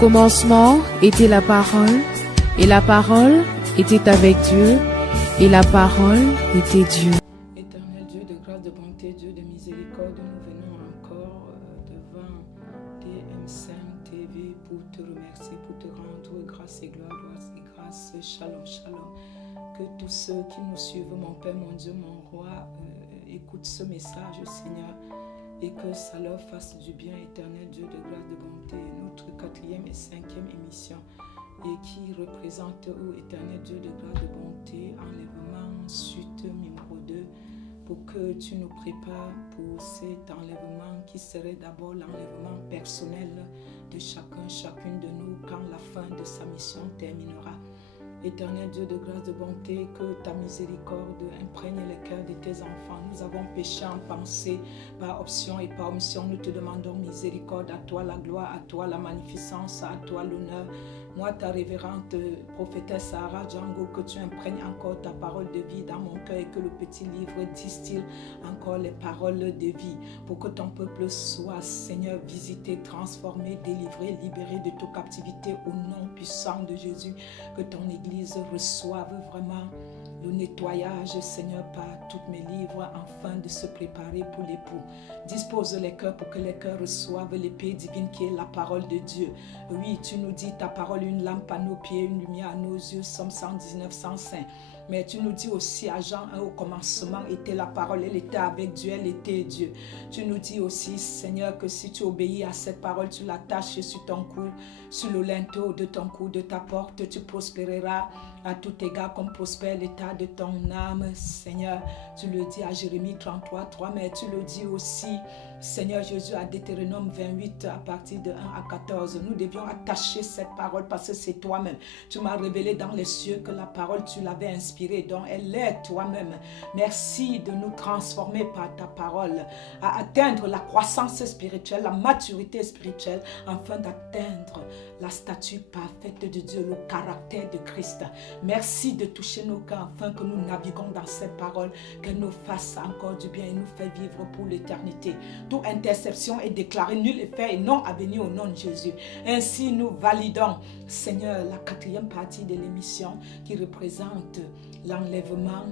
commencement était la parole, et la parole était avec Dieu, et la parole était Dieu. Éternel Dieu de grâce, de bonté, Dieu de miséricorde, nous venons encore devant DMC TV pour te remercier, pour te rendre grâce et gloire et grâce. Shalom, shalom. Que tous ceux qui nous suivent, mon Père, mon Dieu, mon Roi, écoutent ce message, Seigneur, et que ça leur fasse du bien, éternel Dieu de grâce, de bonté. Notre 4e et 5e émission, et qui représente, éternel Dieu de grâce, de bonté, enlèvement, suite numéro 2, pour que tu nous prépares pour cet enlèvement qui serait d'abord l'enlèvement personnel de chacune de nous quand la fin de sa mission terminera. Éternel Dieu de grâce, de bonté, que ta miséricorde imprègne les cœurs de tes enfants. Nous avons péché en pensée, par option et par omission. Nous te demandons miséricorde. À toi la gloire, à toi la magnificence, à toi l'honneur. Moi, ta révérende prophétesse Sarah Django, que tu imprègnes encore ta parole de vie dans mon cœur et que le petit livre distille encore les paroles de vie pour que ton peuple soit, Seigneur, visité, transformé, délivré, libéré de toute captivité au nom puissant de Jésus. Que ton Église reçoive vraiment le nettoyage, Seigneur, par tous mes livres, afin de se préparer pour l'époux. Dispose les cœurs pour que les cœurs reçoivent l'épée divine qui est la parole de Dieu. Oui, tu nous dis ta parole, une lampe à nos pieds, une lumière à nos yeux, Somme 119, 105. Mais tu nous dis aussi à Jean 1, au commencement était la parole, elle était avec Dieu, elle était Dieu. Tu nous dis aussi, Seigneur, que si tu obéis à cette parole, tu l'attaches sur ton cou, sur le linteau de ton cou, de ta porte, tu prospéreras à tout égard comme prospère l'état de ton âme, Seigneur. Tu le dis à Jérémie 33, 3, mais tu le dis aussi, Seigneur Jésus, à Deutéronome 28, à partir de 1 à 14. Nous devions attacher cette parole parce que c'est toi-même. Tu m'as révélé dans les cieux que la parole, tu l'avais inspirée, donc elle est toi-même. Merci de nous transformer par ta parole, à atteindre la croissance spirituelle, la maturité spirituelle, afin d'atteindre la stature parfaite de Dieu, le caractère de Christ. Merci de toucher nos cœurs afin que nous naviguons dans cette parole, qu'elle nous fasse encore du bien et nous fait vivre pour l'éternité. Toute interception est déclarée nulle et fait et non à venir au nom de Jésus. Ainsi nous validons, Seigneur, la 4e partie de l'émission qui représente l'enlèvement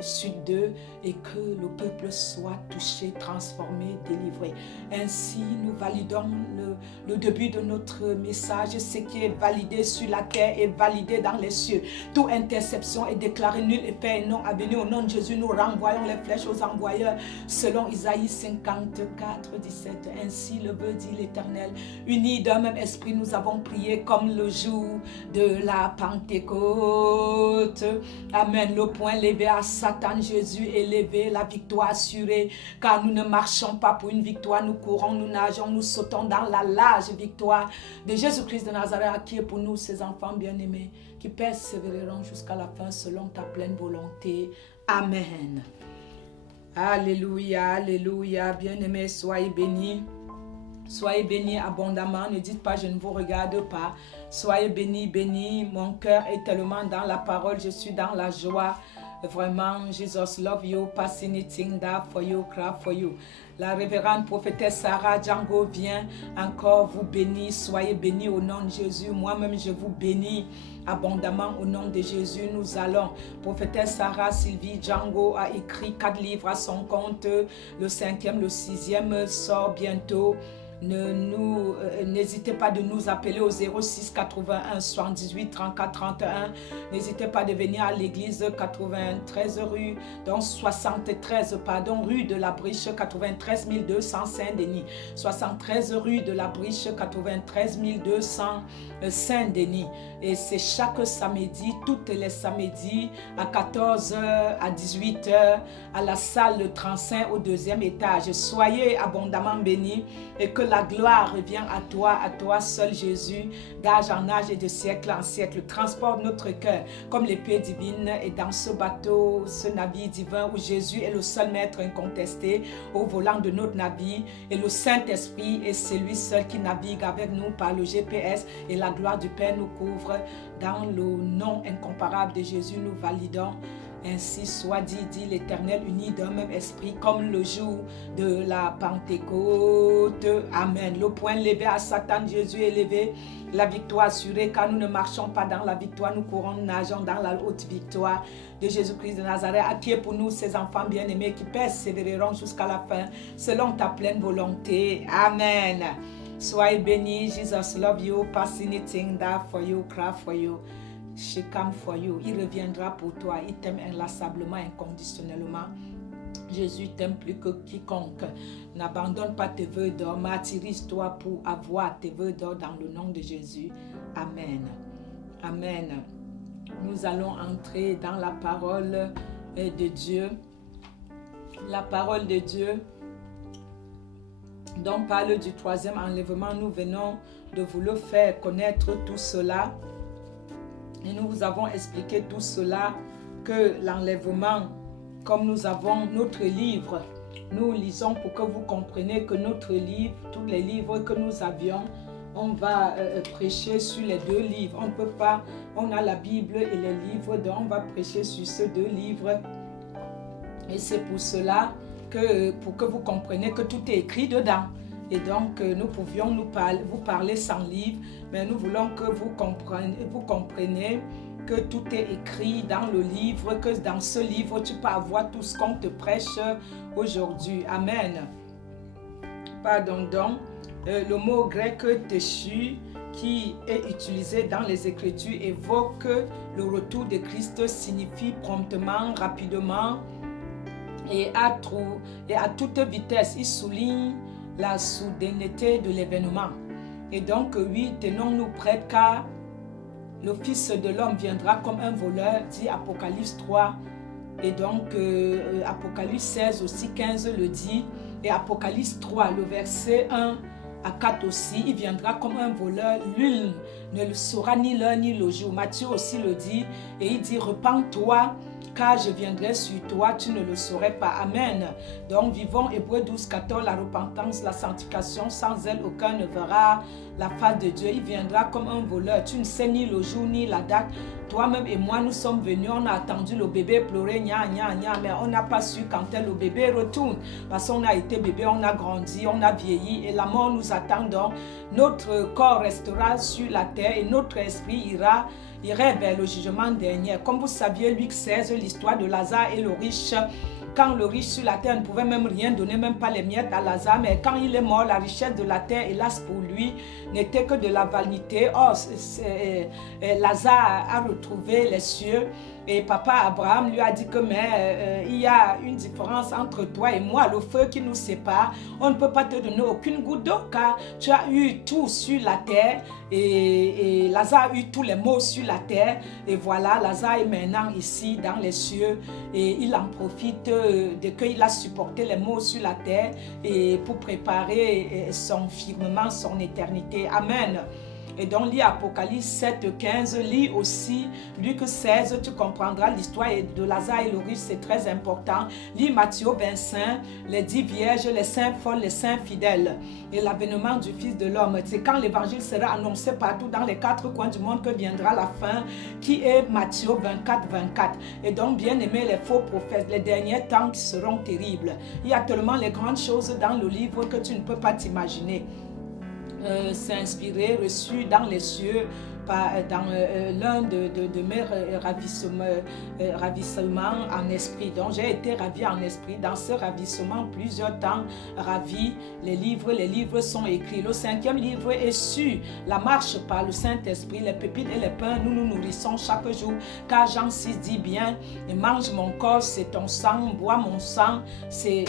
suite 2 et que le peuple soit touché, transformé, délivré. Ainsi nous validons le début de notre message. Ce qui est validé sur la terre est validé dans les cieux. Toute interception est déclarée nulle et fait et non à venir au nom de Jésus. Nous renvoyons les flèches aux envoyeurs selon Isaïe 54, 17. Ainsi le veut dit l'Éternel. Unis d'un même esprit, nous avons prié comme le jour de la Pentecôte. Amen. Le poing levé à Satan, Jésus élevé, la victoire assurée. Car nous ne marchons pas pour une victoire, nous courons, nous nageons, nous sautons dans la large victoire de Jésus-Christ de Nazareth, qui est pour nous, ses enfants bien-aimés, qui persévéreront jusqu'à la fin selon ta pleine volonté. Amen. Alléluia, alléluia. Bien-aimés, soyez bénis. Soyez bénis abondamment. Ne dites pas, je ne vous regarde pas. Soyez bénis, bénis. Mon cœur est tellement dans la parole. Je suis dans la joie. Vraiment, Jesus love you. Pass anything that for you, cry for you. La révérende prophétesse Sarah Django vient encore vous bénir. Soyez bénis au nom de Jésus. Moi-même, je vous bénis abondamment au nom de Jésus. Nous allons. Prophétesse Sarah Sylvie Django a écrit 4 livres à son compte. Le 5e, le 6e sort bientôt. N'hésitez pas de nous appeler au 06 81 78 34 31. N'hésitez pas de venir à l'église 93 rue, donc 73, rue de la Briche, 93 200 Saint-Denis. 73 rue de la Briche, 93 200 Saint-Denis. Et c'est chaque samedi, toutes les samedis, à 14h, à 18h, à la salle 35 au 2e étage. Soyez abondamment bénis et que la gloire revient à toi seul Jésus, d'âge en âge et de siècle en siècle. Transporte notre cœur comme l'épée divine et dans ce bateau, ce navire divin où Jésus est le seul maître incontesté au volant de notre navire et le Saint-Esprit est celui seul qui navigue avec nous par le GPS et la gloire du Père nous couvre. Dans le nom incomparable de Jésus, nous validons Ainsi soit dit l'Éternel, uni d'un même esprit, comme le jour de la Pentecôte. Amen. Le poing levé à Satan, Jésus est levé. La victoire assurée, car nous ne marchons pas dans la victoire, nous courons, nous nageons dans la haute victoire de Jésus-Christ de Nazareth. Acquiers pour nous, ces enfants bien-aimés qui persévéreront jusqu'à la fin, selon ta pleine volonté. Amen. Soyez bénis. Jesus love you. Pass anything that for you, cry for you. She come for you. Il reviendra pour toi. Il t'aime inlassablement, inconditionnellement. Jésus t'aime plus que quiconque. N'abandonne pas tes vœux d'or, martyrise-toi pour avoir tes vœux d'or dans le nom de Jésus. Amen. Amen. Nous allons entrer dans la parole de Dieu. La parole de Dieu dont parle du troisième enlèvement. Nous venons de vous le faire connaître tout cela. Et nous vous avons expliqué tout cela, que l'enlèvement, comme nous avons notre livre, nous lisons pour que vous compreniez que notre livre, tous les livres que nous avions, on va prêcher sur les deux livres. On ne peut pas, on a la Bible et les livres, donc on va prêcher sur ces deux livres. Et c'est pour cela que, pour que vous compreniez que tout est écrit dedans. Et donc, nous pouvions vous parler sans livre, mais nous voulons que vous compreniez que tout est écrit dans le livre, que dans ce livre, tu peux avoir tout ce qu'on te prêche aujourd'hui. Amen. Pardon donc, le mot grec téchu qui est utilisé dans les Écritures évoque le retour de Christ, signifie promptement, rapidement et à toute vitesse. Il souligne la soudaineté de l'événement. Et donc, oui, tenons-nous prêts car le Fils de l'homme viendra comme un voleur, dit Apocalypse 3. Et donc, Apocalypse 16 aussi, 15 le dit. Et Apocalypse 3, le verset 1 à 4 aussi, il viendra comme un voleur. Nul ne le saura ni l'heure ni le jour. Matthieu aussi le dit. Et il dit, repens-toi, car je viendrai sur toi, tu ne le saurais pas. Amen. Donc, vivons Hébreux 12, 14, la repentance, la sanctification, sans elle, aucun ne verra la face de Dieu. Il viendra comme un voleur. Tu ne sais ni le jour, ni la date. Toi-même et moi, nous sommes venus, on a attendu le bébé pleurer, gna, gna, gna, mais on n'a pas su quand le bébé retourne. Parce qu'on a été bébé, on a grandi, on a vieilli, et la mort nous attend. Donc, notre corps restera sur la terre et notre esprit irait vers le jugement dernier. Comme vous saviez, Luc 16, l'histoire de Lazare et le riche. Quand le riche sur la terre ne pouvait même rien donner, même pas les miettes à Lazare, mais quand il est mort, la richesse de la terre, hélas pour lui, n'était que de la vanité. Or, Lazare a retrouvé les cieux et papa Abraham lui a dit que il y a une différence entre toi et moi, le feu qui nous sépare. On ne peut pas te donner aucune goutte d'eau car tu as eu tout sur la terre et Lazare a eu tous les maux sur la terre. Et voilà, Lazare est maintenant ici dans les cieux et il en profite de qu'il a supporté les maux sur la terre et pour préparer son firmament, son éternité. Amen. Et donc, lis Apocalypse 7, 15, lis aussi Luc 16, tu comprendras l'histoire de Lazare et le riche, c'est très important. Lis Matthieu 25, les 10 vierges, les saints folles, les saints fidèles et l'avènement du Fils de l'homme. C'est quand l'évangile sera annoncé partout dans les 4 coins du monde que viendra la fin, qui est Matthieu 24, 24. Et donc, bien aimés, les faux prophètes, les derniers temps qui seront terribles. Il y a tellement les grandes choses dans le livre que tu ne peux pas t'imaginer. C'est inspiré, reçu dans les cieux dans l'un de mes ravissements en esprit. Donc j'ai été ravie en esprit. Dans ce ravissement, plusieurs temps ravie. Les livres sont écrits. Le 5e livre est sur la marche par le Saint-Esprit. Les pépites et les pains, nous nous nourrissons chaque jour. Car Jean 6 dit bien, mange mon corps, c'est ton sang, bois mon sang, c'est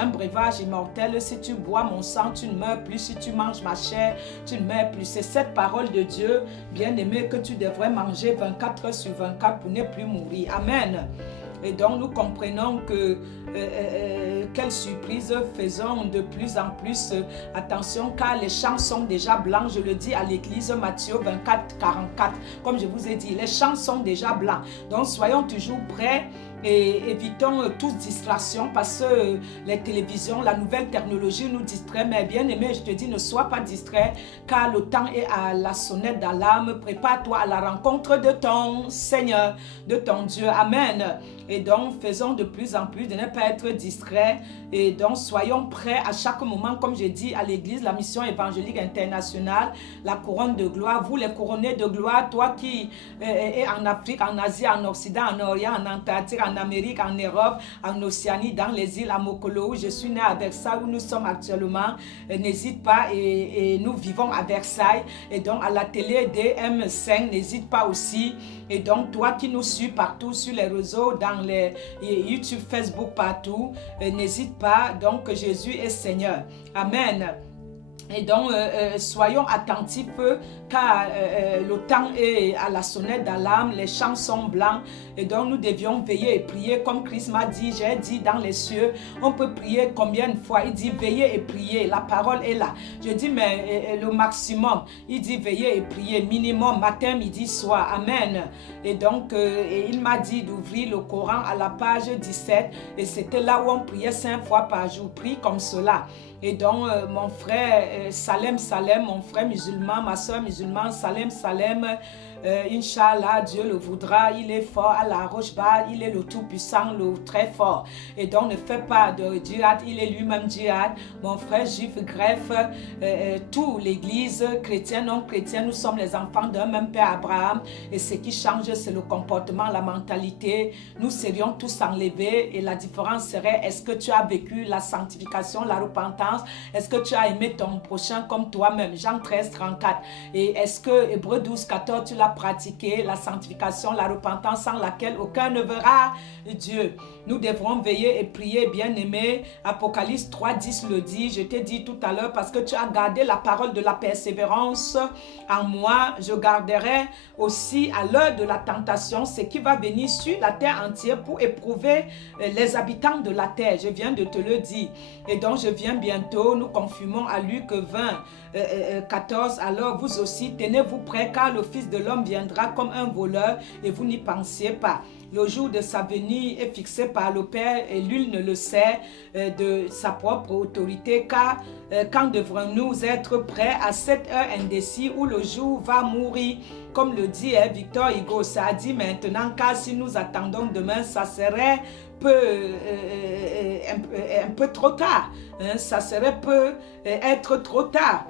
un breuvage immortel. Si tu bois mon sang, tu ne meurs plus. Si tu manges ma chair, tu ne meurs plus. C'est cette parole de Dieu, bien-aimé, que tu devrais manger 24 heures sur 24 pour ne plus mourir. Amen. Et donc nous comprenons que quelle surprise, faisons de plus en plus attention car les champs sont déjà blancs. Je le dis à l'église, Matthieu 24, 44. Comme je vous ai dit, les champs sont déjà blancs. Donc soyons toujours prêts et évitons toute distraction parce que les télévisions, la nouvelle technologie nous distrait. Mais bien aimé, je te dis, ne sois pas distrait car le temps est à la sonnette d'alarme. Prépare-toi à la rencontre de ton Seigneur, de ton Dieu. Amen. Et donc, faisons de plus en plus de ne pas être distraits. Et donc, soyons prêts à chaque moment, comme j'ai dit à l'Église, la mission évangélique internationale, la couronne de gloire. Vous, les couronnés de gloire, toi qui es en Afrique, en Asie, en Occident, en Orient, en Antarctique, en Amérique, en Europe, en Océanie, dans les îles à Mokolo, où je suis né à Versailles, où nous sommes actuellement. N'hésite pas, et nous vivons à Versailles. Et donc, à la télé DM5, n'hésite pas aussi. Et donc, toi qui nous suis partout sur les réseaux, dans les YouTube, Facebook, partout, n'hésite pas. Donc, Jésus est Seigneur. Amen. Et donc, soyons attentifs car le temps est à la sonnette d'alarme, les champs sont blancs et donc nous devions veiller et prier comme Christ m'a dit, j'ai dit dans les cieux, on peut prier combien de fois? Il dit veiller et prier, la parole est là. Je dis mais le maximum, il dit veiller et prier, minimum matin, midi, soir, amen. Et donc il m'a dit d'ouvrir le Coran à la page 17 et c'était là où on priait 5 fois par jour, prie comme cela. Et donc, mon frère Salem, mon frère musulman, ma soeur musulmane, Salem, Inch'Allah, Dieu le voudra, il est fort à la roche-bas, il est le tout-puissant, le très fort. Et donc, ne fais pas de djihad, il est lui-même djihad. Mon frère juif, greffe, tout l'église, chrétienne, non chrétienne, nous sommes les enfants d'un même père Abraham. Et ce qui change, c'est le comportement, la mentalité. Nous serions tous enlevés et la différence serait, est-ce que tu as vécu la sanctification, la repentance? Est-ce que tu as aimé ton prochain comme toi-même? Jean 13, 34. Et est-ce que Hébreux 12, 14, tu l'as pratiqué, la sanctification, la repentance sans laquelle aucun ne verra Dieu? Nous devrons veiller et prier, bien-aimés. Apocalypse 3, 10 le dit. Je t'ai dit tout à l'heure parce que tu as gardé la parole de la persévérance en moi. Je garderai aussi à l'heure de la tentation ce qui va venir sur la terre entière pour éprouver les habitants de la terre. Je viens de te le dire. Et donc je viens bientôt. Nous confirmons à Luc 20, 14. Alors vous aussi, tenez-vous prêts car le Fils de l'homme viendra comme un voleur et vous n'y pensiez pas. Le jour de sa venue est fixé par le Père et nul ne le sait de sa propre autorité. Car quand devrons-nous être prêts à cette heure indécise où le jour va mourir? Comme le dit Victor Hugo, ça a dit maintenant, car si nous attendons demain, ça serait un peu trop tard. Hein? Ça serait être trop tard.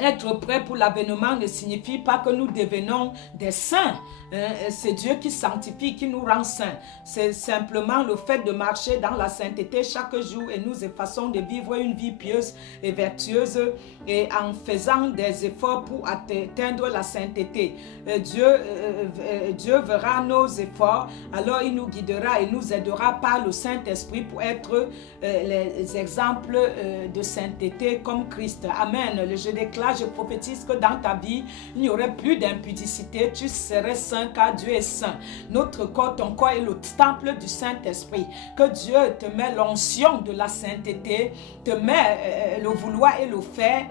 Être prêt pour l'avènement ne signifie pas que nous devenons des saints. C'est Dieu qui sanctifie, qui nous rend saints. C'est simplement le fait de marcher dans la sainteté chaque jour et nous effaçons de vivre une vie pieuse et vertueuse et en faisant des efforts pour atteindre la sainteté. Dieu verra nos efforts, alors il nous guidera et nous aidera par le Saint-Esprit pour être les exemples de sainteté comme Christ. Amen. Je déclare, je prophétise que dans ta vie, il n'y aurait plus d'impudicité, tu serais saint car Dieu est saint. Notre corps, ton corps est le temple du Saint-Esprit. Que Dieu te met l'onction de la sainteté, te met le vouloir et le faire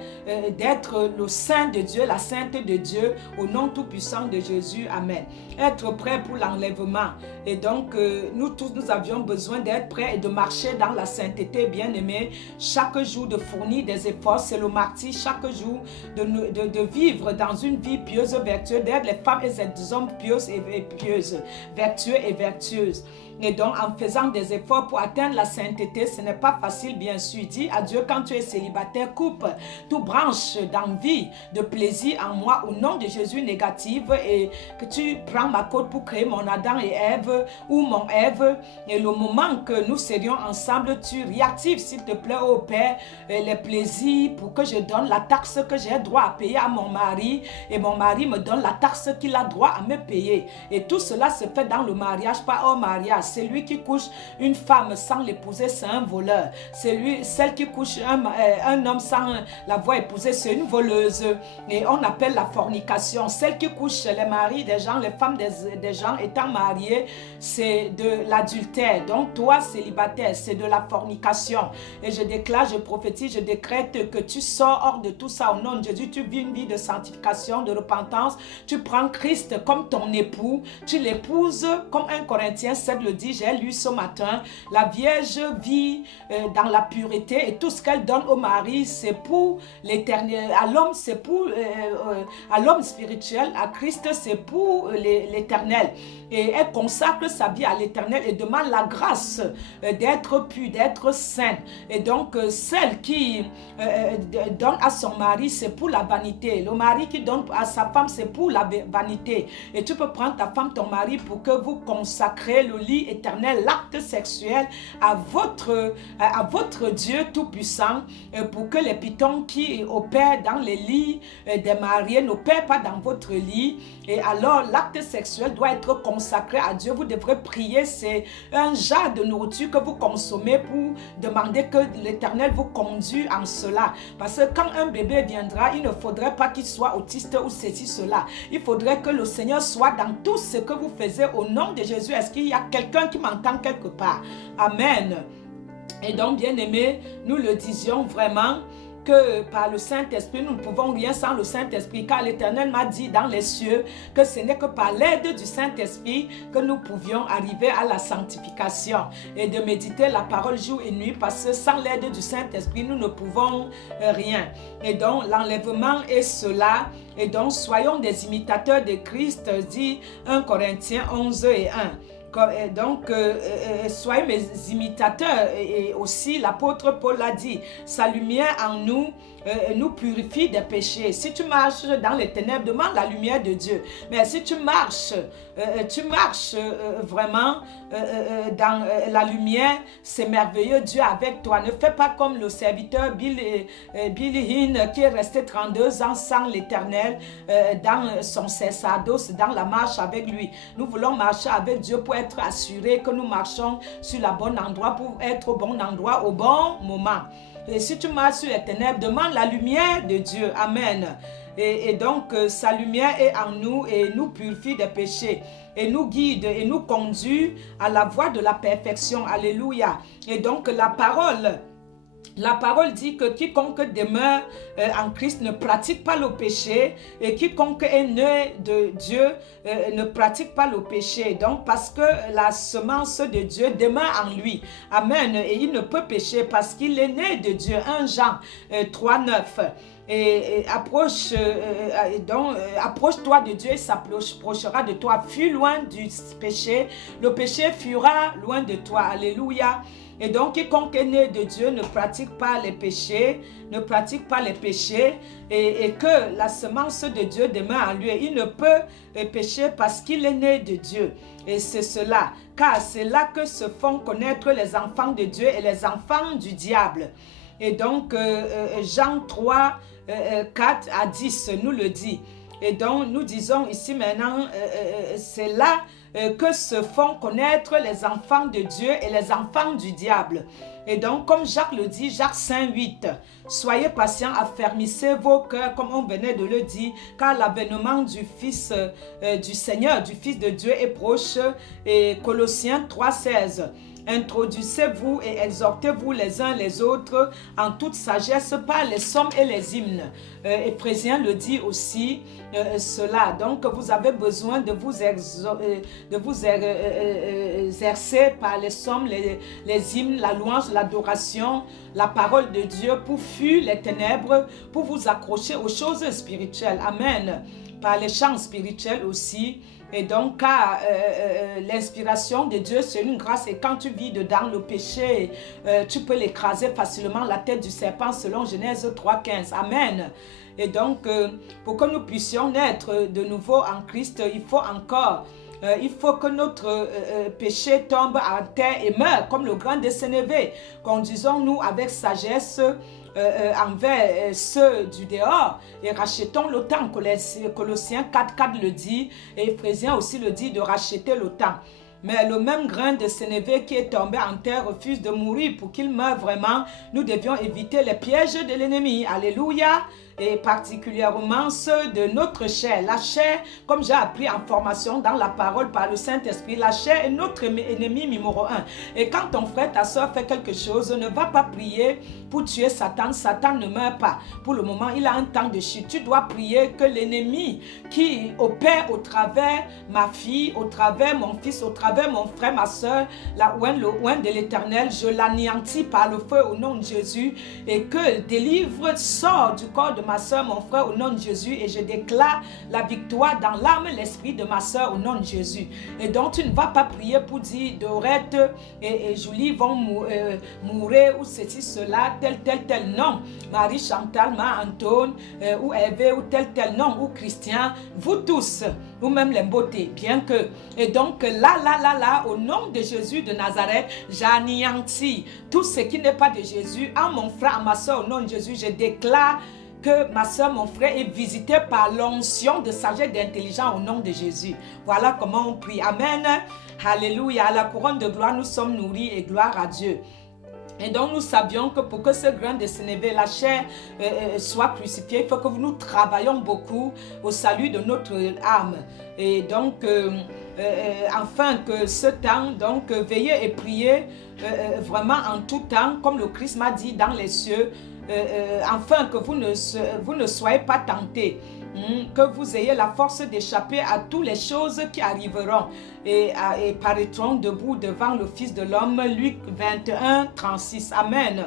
d'être le saint de Dieu, la sainte de Dieu, au nom tout-puissant de Jésus. Amen. Être prêt pour l'enlèvement. Et donc, nous tous, nous avions besoin d'être prêts et de marcher dans la sainteté, bien-aimés. Chaque jour de fournir des efforts, c'est le martyr. Chaque jour de vivre dans une vie pieuse, vertueuse, d'être les femmes et les hommes pieuses et pieuses, vertueux et vertueuses. Et donc, en faisant des efforts pour atteindre la sainteté, ce n'est pas facile, bien sûr. Dis à Dieu, quand tu es célibataire, coupe toute branche d'envie, de plaisir en moi, au nom de Jésus négative, et que tu prends ma côte pour créer mon Adam et Ève, ou mon Ève, et le moment que nous serions ensemble, tu réactives, s'il te plaît, ô Père, les plaisirs pour que je donne la taxe que j'ai droit à payer à mon mari, et mon mari me donne la taxe qu'il a droit à me payer. Et tout cela se fait dans le mariage, pas hors mariage. C'est lui qui couche une femme sans l'épouser, c'est un voleur. Celle qui couche un homme sans l'avoir épousé, c'est une voleuse. Et on appelle la fornication. Celle qui couche les maris des gens, les femmes des gens étant mariées, c'est de l'adultère. Donc toi, célibataire, c'est de la fornication. Et je déclare, je prophétise, je décrète que tu sors hors de tout ça au nom de Jésus. Tu vis une vie de sanctification, de repentance. Tu prends Christ comme ton époux. Tu l'épouses comme 1 Corinthiens 7 le dit, j'ai lu ce matin, la Vierge vit dans la pureté et tout ce qu'elle donne au mari, c'est pour l'éternel. À l'homme, c'est pour à l'homme spirituel, à Christ, c'est pour l'éternel. Et elle consacre sa vie à l'éternel et demande la grâce d'être pure, d'être sainte. Et donc, celle qui donne à son mari, c'est pour la vanité. Le mari qui donne à sa femme, c'est pour la vanité. Et tu peux prendre ta femme, ton mari, pour que vous consacrez le lit éternel, l'acte sexuel à votre Dieu Tout-Puissant, pour que les pitons qui opèrent dans les lits des mariés n'opèrent pas dans votre lit. Et alors, l'acte sexuel doit être consacré à Dieu. Vous devrez prier, c'est un genre de nourriture que vous consommez pour demander que l'Éternel vous conduise en cela. Parce que quand un bébé viendra, il ne faudrait pas qu'il soit autiste ou ceci, cela. Il faudrait que le Seigneur soit dans tout ce que vous faites au nom de Jésus. Est-ce qu'il y a quelqu'un qui m'entend quelque part? Amen. Et donc, bien-aimés, nous le disions vraiment que par le Saint-Esprit, nous ne pouvons rien sans le Saint-Esprit, car l'Éternel m'a dit dans les cieux que ce n'est que par l'aide du Saint-Esprit que nous pouvions arriver à la sanctification et de méditer la parole jour et nuit, parce que sans l'aide du Saint-Esprit, nous ne pouvons rien. Et donc, l'enlèvement est cela. Et donc, soyons des imitateurs de Christ, dit 1 Corinthiens 11 et 1. Donc, soyez mes imitateurs. Et aussi, l'apôtre Paul l'a dit, sa lumière en nous nous purifie des péchés. Si tu marches dans les ténèbres, demande la lumière de Dieu. Mais si tu marches vraiment dans la lumière, c'est merveilleux, Dieu avec toi. Ne fais pas comme le serviteur Billy Hinn qui est resté 32 ans sans l'Éternel dans son sacerdoce, dans la marche avec lui. Nous voulons marcher avec Dieu pour être assurés que nous marchons sur le bon endroit, pour être au bon endroit au bon moment. Et si tu marches sur les ténèbres, demande la lumière de Dieu. Amen. Et donc, sa lumière est en nous et nous purifie des péchés. Et nous guide et nous conduit à la voie de la perfection. Alléluia. Et donc, la parole dit que quiconque demeure en Christ ne pratique pas le péché, et quiconque est né de Dieu ne pratique pas le péché. Donc, parce que la semence de Dieu demeure en lui. Amen. Et il ne peut pécher parce qu'il est né de Dieu. 1 Jean 3:9. Et approche-toi de Dieu, il s'approchera de toi. Fuis loin du péché, le péché fuira loin de toi. Alléluia. Et donc, quiconque est né de Dieu ne pratique pas les péchés, et que la semence de Dieu demeure en lui. Il ne peut pécher parce qu'il est né de Dieu. Et c'est cela, car c'est là que se font connaître les enfants de Dieu et les enfants du diable. Et donc, Jean 3, 4 à 10 nous le dit. Et donc, nous disons ici maintenant, c'est là que se font connaître les enfants de Dieu et les enfants du diable. Et donc, comme Jacques le dit, Jacques 5:8, soyez patients, affermissez vos cœurs, comme on venait de le dire, car l'avènement du Fils du Seigneur, du Fils de Dieu est proche. Et Colossiens 3:16. Introduisez-vous et exhortez-vous les uns les autres en toute sagesse par les psaumes et les hymnes. Éphésiens le dit aussi cela. Donc, vous avez besoin de vous exercer par les psaumes, les hymnes, la louange, l'adoration, la parole de Dieu pour fuir les ténèbres, pour vous accrocher aux choses spirituelles. Amen. Par les chants spirituels aussi. Et donc, car l'inspiration de Dieu, c'est une grâce. Et quand tu vis dedans le péché, tu peux l'écraser facilement, la tête du serpent, selon Genèse 3:15. Amen. Et donc, pour que nous puissions naître de nouveau en Christ, il faut que notre péché tombe à terre et meure, comme le grand de Sénévé. Conduisons-nous avec sagesse envers ceux du dehors et rachetons le temps. Colossiens 4:4 le dit, et Éphésiens aussi le dit, de racheter le temps. Mais le même grain de sénévé qui est tombé en terre refuse de mourir pour qu'il meure vraiment. Nous devions éviter les pièges de l'ennemi. Alléluia. et particulièrement ceux de notre chair. La chair, comme j'ai appris en formation dans la parole par le Saint-Esprit, la chair est notre ennemi numéro 1. Et quand ton frère, ta soeur fait quelque chose, ne va pas prier pour tuer Satan. Satan ne meurt pas. Pour le moment, il a un temps de chute. Tu dois prier que l'ennemi qui opère au travers ma fille, au travers mon fils, au travers mon frère, ma soeur, le oint de l'Éternel, je l'anéantis par le feu au nom de Jésus, et que le délivre sort du corps de ma soeur, mon frère, au nom de Jésus, et je déclare la victoire dans l'âme et l'esprit de ma soeur au nom de Jésus. Et donc tu ne vas pas prier pour dire Dorette et Julie vont mourir ou ceci, cela, tel, non. Marie Chantal, Antoine ou Hervé ou tel, non, ou Christian, vous tous, ou même les beautés, bien que. Et donc là, au nom de Jésus de Nazareth, j'anéantis tout ce qui n'est pas de Jésus. À mon frère, à ma soeur, au nom de Jésus, je déclare que ma soeur, mon frère est visité par l'onction de sagesse d'intelligence au nom de Jésus. Voilà comment on prie. Amen. Alléluia. À la couronne de gloire, nous sommes nourris et gloire à Dieu. Et donc nous savions que pour que ce grain de sénévé, la chair soit crucifiée, il faut que nous travaillions beaucoup au salut de notre âme. Et donc, afin que ce temps, donc veillez et priez vraiment en tout temps, comme le Christ m'a dit dans les cieux, afin que vous ne soyez pas tentés, que vous ayez la force d'échapper à toutes les choses qui arriveront et paraîtront debout devant le Fils de l'homme. Luc 21, 36. Amen.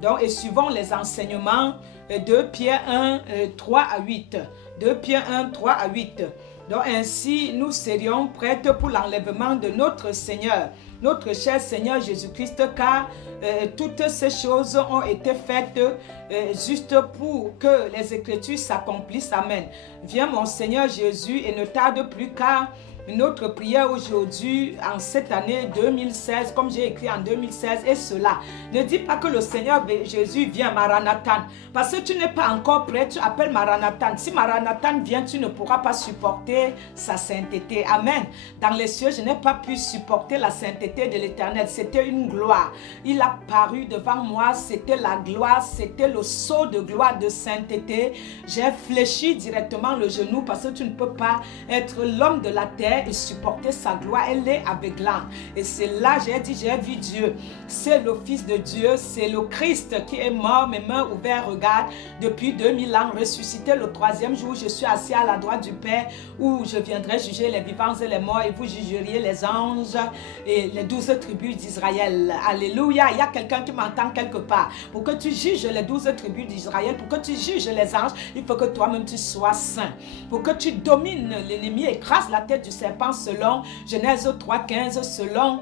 Donc, et suivons les enseignements 2 Pierre 1, 3 à 8. 2 Pierre 1, 3 à 8. Donc ainsi, nous serions prêtes pour l'enlèvement de notre Seigneur, notre cher Seigneur Jésus-Christ, car toutes ces choses ont été faites juste pour que les Écritures s'accomplissent. Amen. Viens mon Seigneur Jésus et ne tarde plus, car notre prière aujourd'hui, en cette année 2016, comme j'ai écrit en 2016, est cela. Ne dis pas que le Seigneur Jésus vient, Maranathan, parce que tu n'es pas encore prêt, tu appelles Maranathan. Si Maranathan vient, tu ne pourras pas supporter sa sainteté. Amen. Dans les cieux, je n'ai pas pu supporter la sainteté de l'Éternel. C'était une gloire. Il a paru devant moi, c'était la gloire, c'était le sceau de gloire, de sainteté. J'ai fléchi directement le genou parce que tu ne peux pas être l'homme de la terre et supporter sa gloire. Elle est aveuglante. Et c'est là, j'ai dit, j'ai vu Dieu. C'est le Fils de Dieu, c'est le Christ qui est mort, mes mains ouvertes, regarde, depuis 2000 ans, ressuscité le 3e jour. Je suis assis à la droite du Père, où je viendrai juger les vivants et les morts, et vous jugeriez les anges et les 12 tribus d'Israël. Alléluia. Il y a quelqu'un qui m'entend quelque part. Pour que tu juges les 12 tribus d'Israël, pour que tu juges les anges, il faut que toi-même tu sois saint. Pour que tu domines l'ennemi, écrase la tête du serpent selon Genèse 3:15, selon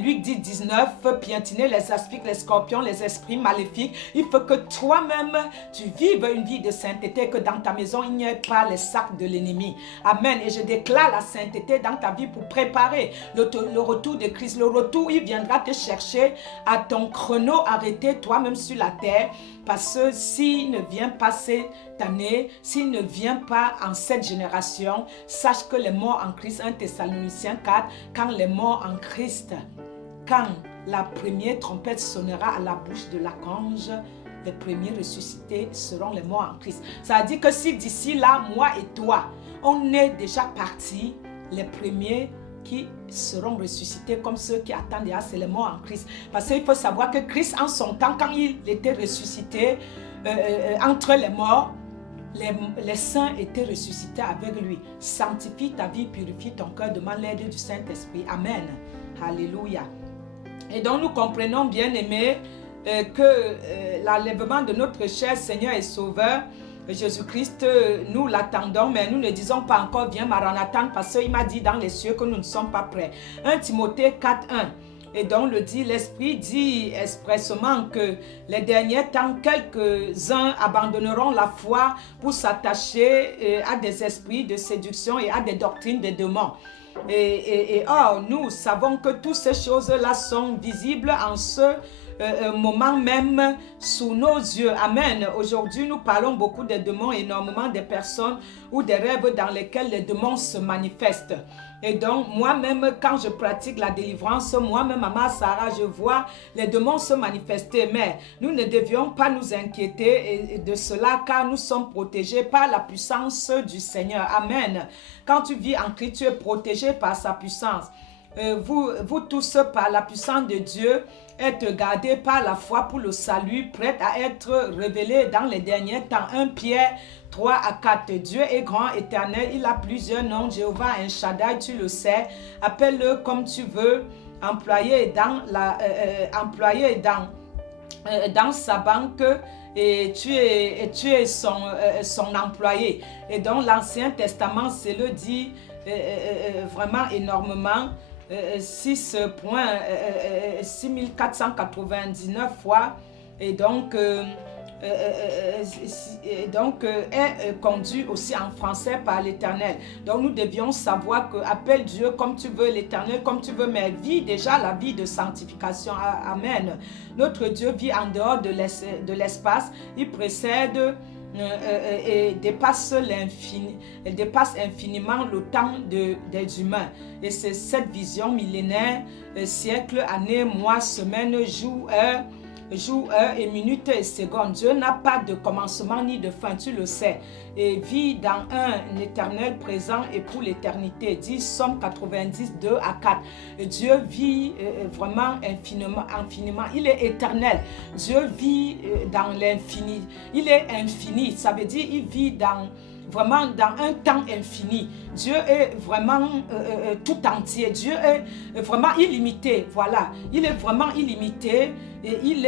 Luc 10:19, piétiner les aspics, les scorpions, les esprits maléfiques. Il faut que toi-même tu vives une vie de sainteté, que dans ta maison il n'y ait pas les sacs de l'ennemi. Amen. Et je déclare la sainteté dans ta vie pour préparer le retour de Christ. Le retour, il viendra te chercher à ton chrono arrêté toi-même sur la terre. Parce que s'il ne vient pas cette année, s'il ne vient pas en cette génération, sache que les morts en Christ, 1 Thessaloniciens 4, quand les morts en Christ, quand la première trompette sonnera à la bouche de l'archange, les premiers ressuscités seront les morts en Christ. Ça veut dire que si d'ici là, moi et toi, on est déjà partis, les premiers qui seront ressuscités comme ceux qui attendent, c'est les morts en Christ. Parce qu'il faut savoir que Christ, en son temps, quand il était ressuscité entre les morts, les saints étaient ressuscités avec lui. Sanctifie ta vie, purifie ton cœur, demande l'aide du Saint-Esprit. Amen. Alléluia. Et donc nous comprenons, bien aimés, que l'enlèvement de notre cher Seigneur et Sauveur Jésus-Christ, nous l'attendons, mais nous ne disons pas encore viens Maranathan, parce qu'il m'a dit dans les cieux que nous ne sommes pas prêts. 1 Timothée 4:1. Et donc l'Esprit dit expressement que les derniers temps, quelques-uns abandonneront la foi pour s'attacher à des esprits de séduction et à des doctrines des démons. Or, nous savons que toutes ces choses-là sont visibles en ceux moment même sous nos yeux. Amen. Aujourd'hui, nous parlons beaucoup des démons, énormément des personnes ou des rêves dans lesquels les démons se manifestent. Et donc, moi-même, quand je pratique la délivrance, moi-même, Maman Sarah, je vois les démons se manifester. Mais nous ne devions pas nous inquiéter de cela, car nous sommes protégés par la puissance du Seigneur. Amen. Quand tu vis en Christ, tu es protégé par sa puissance. Vous tous, par la puissance de Dieu, êtes gardés par la foi pour le salut, prêts à être révélés dans les derniers temps. 1 Pierre 3 à 4. Dieu est grand, éternel, il a plusieurs noms. Jéhovah, un Shaddai, tu le sais. Appelle-le comme tu veux. Employé dans sa banque, et tu es son employé. Et dans l'Ancien Testament, c'est le dit vraiment énormément. 6499 fois, et donc est conduit aussi en français par l'Éternel. Donc nous devions savoir que appelle Dieu comme tu veux, l'Éternel comme tu veux, mais vis déjà la vie de sanctification. Amen. Notre Dieu vit en dehors de l'espace, il précède et dépasse l'infini, elle dépasse infiniment le temps des humains. Et c'est cette vision millénaire, siècle, année, mois, semaine, jour, heure et minute et seconde. Dieu n'a pas de commencement ni de fin, tu le sais. Et vit dans un éternel présent et pour l'éternité. Dit Somme 90, 2 à 4. Dieu vit vraiment infiniment. Il est éternel. Dieu vit dans l'infini. Il est infini. Ça veut dire il vit vraiment dans un temps infini. Dieu est vraiment tout entier. Dieu est vraiment illimité. Voilà. Il est vraiment illimité. Et il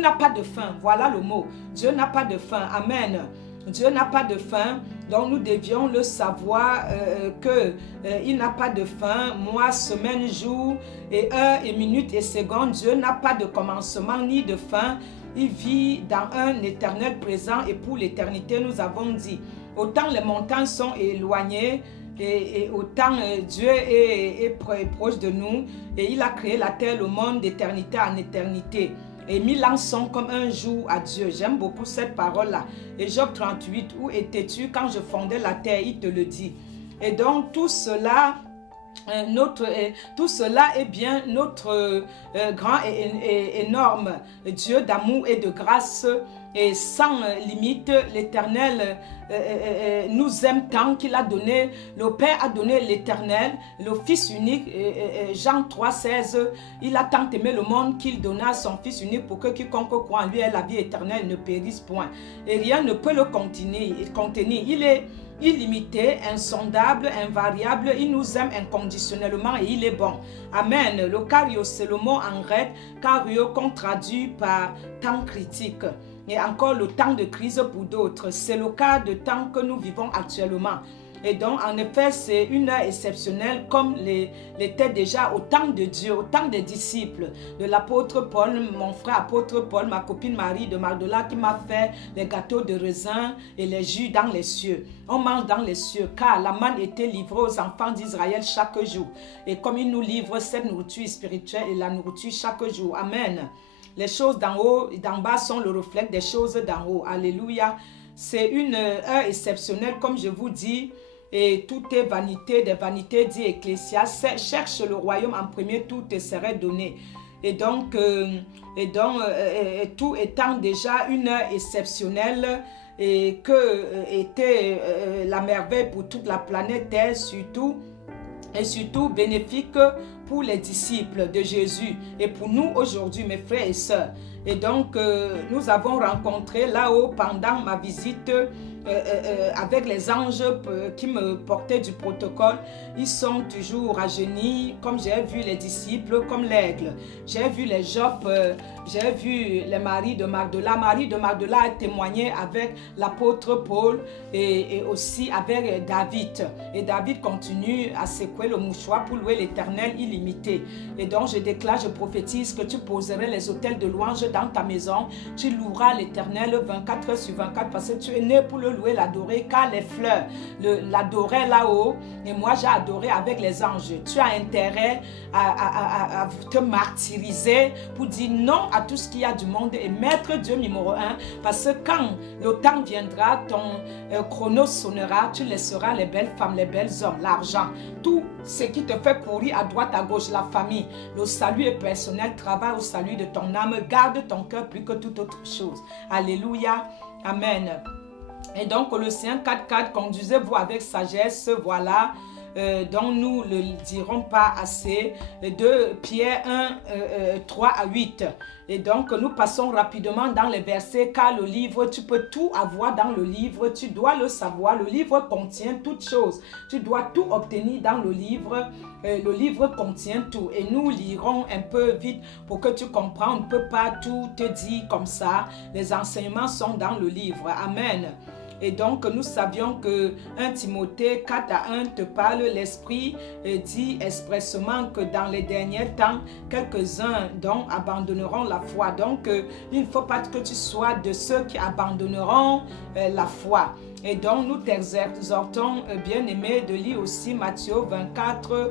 n'a pas de fin. Voilà le mot. Dieu n'a pas de fin. Amen. Dieu n'a pas de fin. Donc nous devions le savoir qu'il n'a pas de fin. Mois, semaine, jour, et heure, et minute, et seconde. Dieu n'a pas de commencement ni de fin. Il vit dans un éternel présent et pour l'éternité, nous avons dit. Autant les montagnes sont éloignées, et autant Dieu est proche de nous, et il a créé la terre, le monde d'éternité en éternité. Et 1000 ans sont comme un jour à Dieu. J'aime beaucoup cette parole-là. Et Job 38, où étais-tu quand je fondais la terre? Il te le dit. Et donc tout cela, tout cela est bien notre grand et énorme Dieu d'amour et de grâce et sans limite. L'Éternel nous aime tant qu'il a donné, le Père a donné l'Éternel, le Fils unique. Jean 3, 16, il a tant aimé le monde qu'il donna son Fils unique pour que quiconque croit en lui ait la vie éternelle, ne périsse point. Et rien ne peut le contenir. Il est illimité, insondable, invariable. Il nous aime inconditionnellement et il est bon. Amen. Le kario, c'est le mot en grec kario qu'on traduit par temps critique. Et encore le temps de crise pour d'autres. C'est le cas de temps que nous vivons actuellement. Et donc, en effet, c'est une heure exceptionnelle comme l'était déjà au temps de Dieu, au temps des disciples, de l'apôtre Paul, mon frère apôtre Paul, ma copine Marie de Magdala qui m'a fait les gâteaux de raisin et les jus dans les cieux. On mange dans les cieux car la manne était livrée aux enfants d'Israël chaque jour. Et comme il nous livre cette nourriture spirituelle et la nourriture chaque jour. Amen. Les choses d'en haut et d'en bas sont le reflet des choses d'en haut. Alléluia. C'est une heure exceptionnelle comme je vous dis. Et tout est vanité, des vanités, dit Ecclésiaste. Cherche le royaume en premier, tout te serait donné. Et donc tout étant déjà une heure exceptionnelle et que était la merveille pour toute la planète Terre, surtout bénéfique pour les disciples de Jésus et pour nous aujourd'hui, mes frères et sœurs. Et donc, nous avons rencontré là-haut pendant ma visite avec les anges qui me portaient du protocole. Ils sont toujours rajeunis, comme j'ai vu les disciples, comme l'aigle. J'ai vu les Job, j'ai vu les maris de Magdala. Marie de Magdala a témoigné avec l'apôtre Paul et aussi avec David. Et David continue à secouer le mouchoir pour louer l'Éternel. Il illimitée. Et donc je déclare, je prophétise que tu poserais les autels de louange dans ta maison. Tu loueras l'Éternel 24 heures sur 24 parce que tu es né pour le louer, l'adorer, car les fleurs l'adoraient là-haut et moi j'ai adoré avec les anges. Tu as intérêt à te martyriser pour dire non à tout ce qu'il y a du monde et mettre Dieu numéro 1 parce que quand le temps viendra, ton chrono sonnera, tu laisseras les belles femmes, les belles hommes, l'argent, tout ce qui te fait courir à droite, à gauche, la famille, le salut est personnel, travaille au salut de ton âme, garde ton cœur plus que toute autre chose. Alléluia, amen. Et donc Colossiens 4:4, conduisez-vous avec sagesse, voilà, dont nous ne le dirons pas assez, de Pierre 1, 3 à 8. Et donc nous passons rapidement dans les versets, car le livre, tu peux tout avoir dans le livre, tu dois le savoir, le livre contient toutes choses, tu dois tout obtenir dans le livre contient tout. Et nous lirons un peu vite pour que tu comprennes, on ne peut pas tout te dire comme ça, les enseignements sont dans le livre, amen. Et donc, nous savions que 1 Timothée 4 à 1 te parle, l'Esprit dit expressement que dans les derniers temps, quelques-uns donc abandonneront la foi. Donc, il ne faut pas que tu sois de ceux qui abandonneront la foi. Et donc, nous t'exhortons, bien-aimé, de lire aussi Matthieu 24,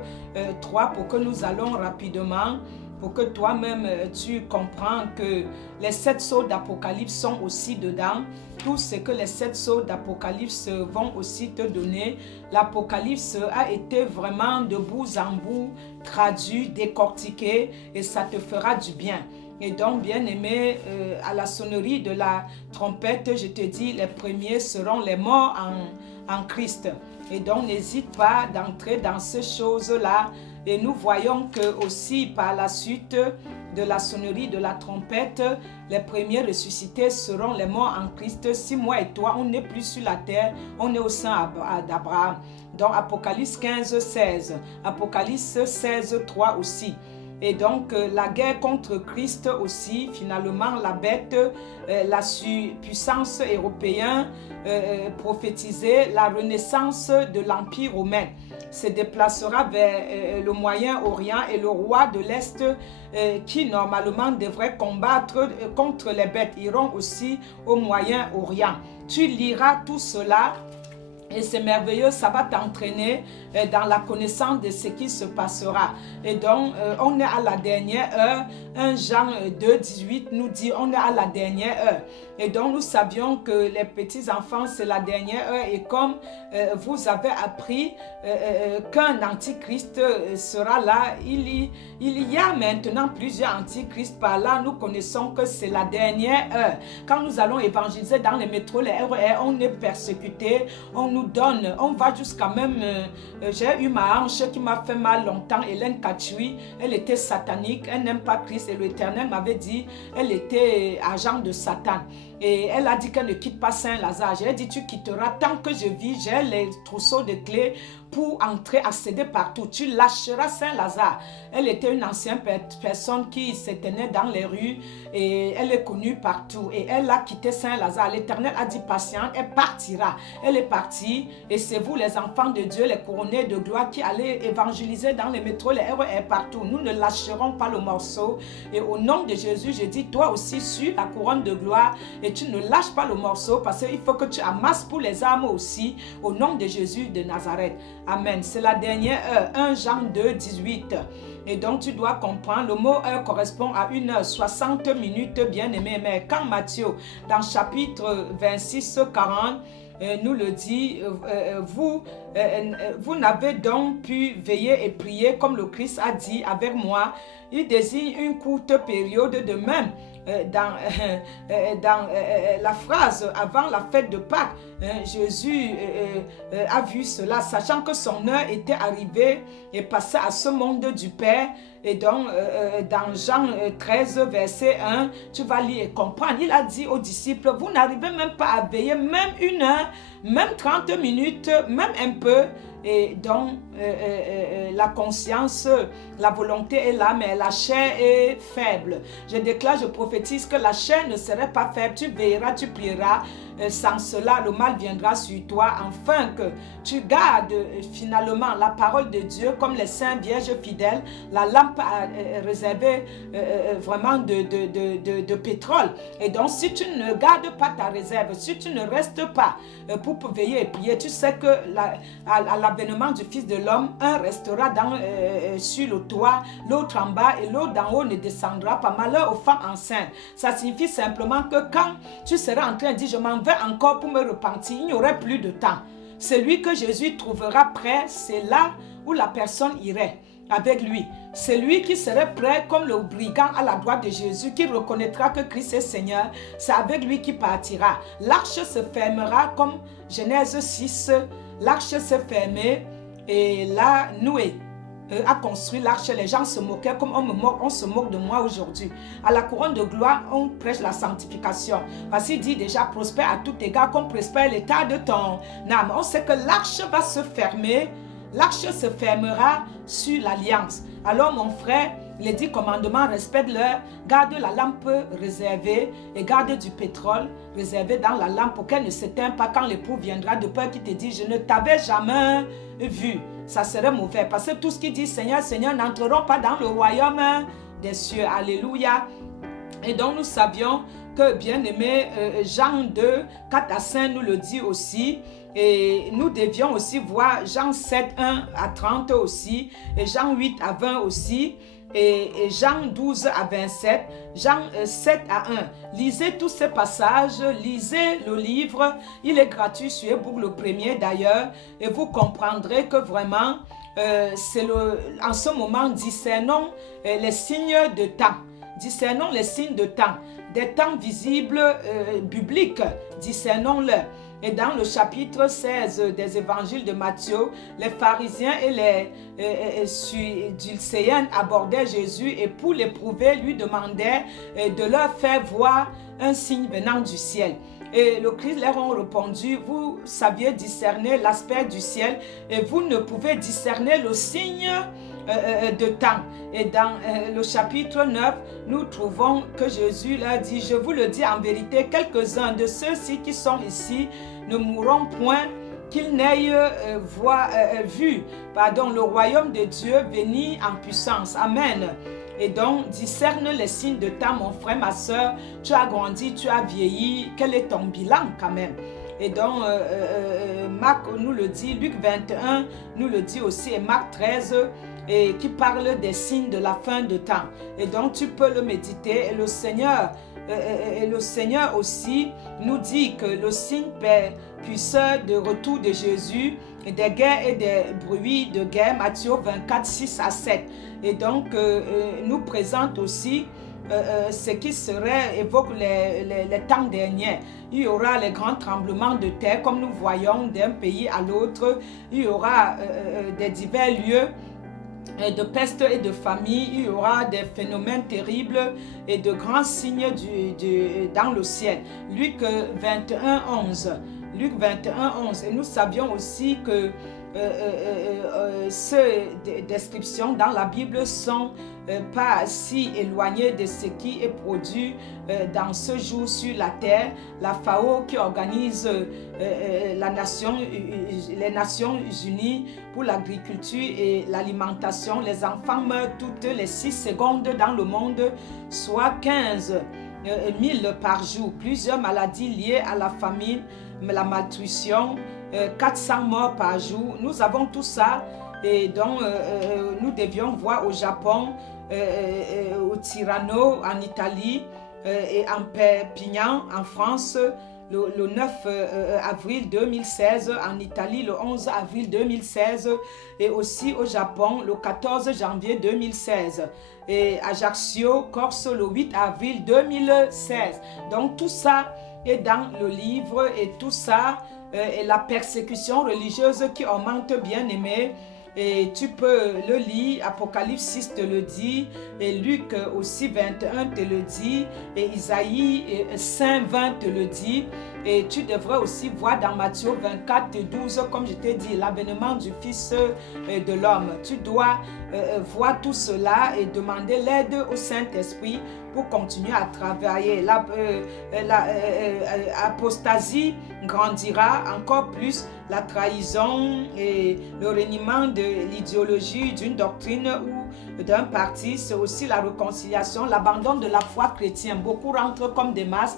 3 pour que nous allons rapidement, pour que toi-même tu comprends que les 7 sceaux d'Apocalypse sont aussi dedans. Tout ce que les 7 sceaux d'Apocalypse vont aussi te donner. L'Apocalypse a été vraiment de bout en bout traduit, décortiqué et ça te fera du bien. Et donc, bien-aimé, à la sonnerie de la trompette, je te dis, les premiers seront les morts en Christ. Et donc, n'hésite pas d'entrer dans ces choses-là. Et nous voyons que aussi par la suite de la sonnerie de la trompette, les premiers ressuscités seront les morts en Christ. Si moi et toi, on n'est plus sur la terre, on est au sein d'Abraham. Donc Apocalypse 15, 16, Apocalypse 16, 3 aussi. Et donc, la guerre contre Christ aussi, finalement, la bête, la puissance européenne prophétisée, la renaissance de l'Empire romain se déplacera vers le Moyen-Orient et le roi de l'Est qui, normalement, devrait combattre contre les bêtes, iront aussi au Moyen-Orient. Tu liras tout cela. Et c'est merveilleux, ça va t'entraîner dans la connaissance de ce qui se passera. Et donc, on est à la dernière heure. 1 Jean 2, 18 nous dit, on est à la dernière heure. Et donc, nous savions que les petits-enfants, c'est la dernière heure. Et comme vous avez appris qu'un antichrist sera là, il y a maintenant plusieurs antichrists par là. Nous connaissons que c'est la dernière heure. Quand nous allons évangéliser dans les métros, les RER, on est persécuté, on nous donne, on va jusqu'à même, j'ai eu ma hanche qui m'a fait mal longtemps, Hélène Kachui, elle était satanique, elle n'aime pas Christ et l'Éternel m'avait dit, elle était agent de Satan. Et elle a dit qu'elle ne quitte pas Saint-Lazare. J'ai dit, tu quitteras tant que je vis, j'ai les trousseaux de clés pour entrer, accéder partout. Tu lâcheras Saint-Lazare. Elle était une ancienne personne qui se tenait dans les rues et elle est connue partout. Et elle a quitté Saint-Lazare. L'Éternel a dit, patiente, elle partira. Elle est partie et c'est vous les enfants de Dieu, les couronnés de gloire qui allez évangéliser dans les métros, les RER partout. Nous ne lâcherons pas le morceau. Et au nom de Jésus, je dis, toi aussi, suis la couronne de gloire et tu ne lâches pas le morceau parce qu'il faut que tu amasses pour les âmes aussi au nom de Jésus de Nazareth. Amen. C'est la dernière heure. 1 Jean 2, 18. Et donc tu dois comprendre, le mot heure correspond à 1 heure, 60 minutes, bien aimé. Mais quand Matthieu, dans chapitre 26, 40, nous le dit, vous n'avez donc pu veiller et prier comme le Christ a dit avec moi. Il désigne une courte période de même. Dans la phrase avant la fête de Pâques, Jésus a vu cela, sachant que son heure était arrivée et passée à ce monde du Père. Et donc, dans Jean 13, verset 1, tu vas lire et comprendre. Il a dit aux disciples, vous n'arrivez même pas à veiller, même 1 heure, même 30 minutes, même un peu. Et donc, la conscience, la volonté est là, mais la chair est faible. Je déclare, je prophétise que la chair ne serait pas faible. Tu veilleras, tu prieras. sans cela, le mal viendra sur toi, afin que tu gardes finalement la parole de Dieu comme les saints vierges fidèles, la lampe réservée vraiment de pétrole. Et donc, si tu ne gardes pas ta réserve, si tu ne restes pas pour veiller et prier, tu sais que à l'avènement du Fils de l'homme, un restera sur le toit, l'autre en bas et l'autre d'en haut ne descendra pas. Malheur aux femmes enceintes. Ça signifie simplement que quand tu seras en train de dire je m'en vais encore pour me repentir, il n'y aurait plus de temps. Celui que Jésus trouvera prêt, c'est là où la personne irait avec lui. Celui qui serait prêt comme le brigand à la droite de Jésus, qui reconnaîtra que Christ est Seigneur, c'est avec lui qui partira. L'arche se fermera comme Genèse 6, l'arche s'est fermée et là Noé a construit l'arche. Les gens se moquaient comme on se moque de moi aujourd'hui. À la couronne de gloire, on prêche la sanctification. Parce qu'il dit déjà prospère à tout égard comme prospère l'état de ton âme. On sait que l'arche va se fermer. L'arche se fermera sur l'alliance. Alors mon frère, les 10 commandements, respecte-leur, garde la lampe réservée et garde du pétrole réservé dans la lampe pour qu'elle ne s'éteigne pas quand l'époux viendra, de peur qu'il te dise je ne t'avais jamais vu. Ça serait mauvais parce que tout ce qui dit Seigneur, Seigneur n'entreront pas dans le royaume des cieux. Alléluia. Et donc nous savions que bien-aimé Jean 2, 4 à 5 nous le dit aussi. Et nous devions aussi voir Jean 7, 1 à 30 aussi, et Jean 8 à 20 aussi, et Jean 12 à 27, Jean 7 à 1. Lisez tous ces passages, lisez le livre, il est gratuit sur ebook, le premier d'ailleurs, et vous comprendrez que vraiment, c'est en ce moment, discernons les signes de temps. Discernons les signes de temps, des temps visibles bibliques, discernons-les. Et dans le chapitre 16 des évangiles de Matthieu, les pharisiens et les Sadducéens abordaient Jésus et pour l'éprouver, lui demandaient de leur faire voir un signe venant du ciel. Et le Christ leur a répondu, vous saviez discerner l'aspect du ciel et vous ne pouvez discerner le signe de temps. Et dans le chapitre 9, nous trouvons que Jésus leur dit, je vous le dis en vérité, quelques-uns de ceux-ci qui sont ici ne mourront point qu'ils n'aient vu le royaume de Dieu venir en puissance. Amen. Et donc, discerne les signes de temps, mon frère, ma soeur. Tu as grandi, tu as vieilli. Quel est ton bilan quand même? Et donc, Marc nous le dit, Luc 21 nous le dit aussi, et Marc 13, et qui parle des signes de la fin de temps. Et donc, tu peux le méditer. Et le Seigneur aussi nous dit que le signe puissant de retour de Jésus, et des guerres et des bruits de guerre, Matthieu 24, 6 à 7. Et donc, nous présente aussi ce qui évoque les temps derniers. Il y aura les grands tremblements de terre, comme nous voyons d'un pays à l'autre. Il y aura des divers lieux de peste et de famine, il y aura des phénomènes terribles et de grands signes dans le ciel. Luc 21, 11. Luc 21, 11. Et nous savions aussi que ces descriptions dans la Bible sont pas si éloignées de ce qui est produit dans ce jour sur la terre. La FAO qui organise les Nations Unies pour l'agriculture et l'alimentation, les enfants meurent toutes les 6 secondes dans le monde, soit 15 000 par jour. Plusieurs maladies liées à la famine, la malnutrition, 400 morts par jour. Nous avons tout ça et donc nous devions voir au Japon, au Tirano, en Italie et en Perpignan, en France, le 9 avril 2016, en Italie le 11 avril 2016 et aussi au Japon le 14 janvier 2016 et Ajaccio, Corse le 8 avril 2016. Donc tout ça est dans le livre et tout ça est la persécution religieuse qui augmente, bien aimé. Et tu peux le lire, Apocalypse 6 te le dit, et Luc aussi 21 te le dit, et Isaïe 5, 20 te le dit. Et tu devrais aussi voir dans Matthieu 24 et 12, comme je t'ai dit, l'avènement du Fils de l'homme. Tu dois voir tout cela et demander l'aide au Saint-Esprit pour continuer à travailler. L'apostasie grandira encore plus, la trahison et le reniement de l'idéologie, d'une doctrine ou d'un parti, c'est aussi la réconciliation, l'abandon de la foi chrétienne. Beaucoup rentrent comme des masses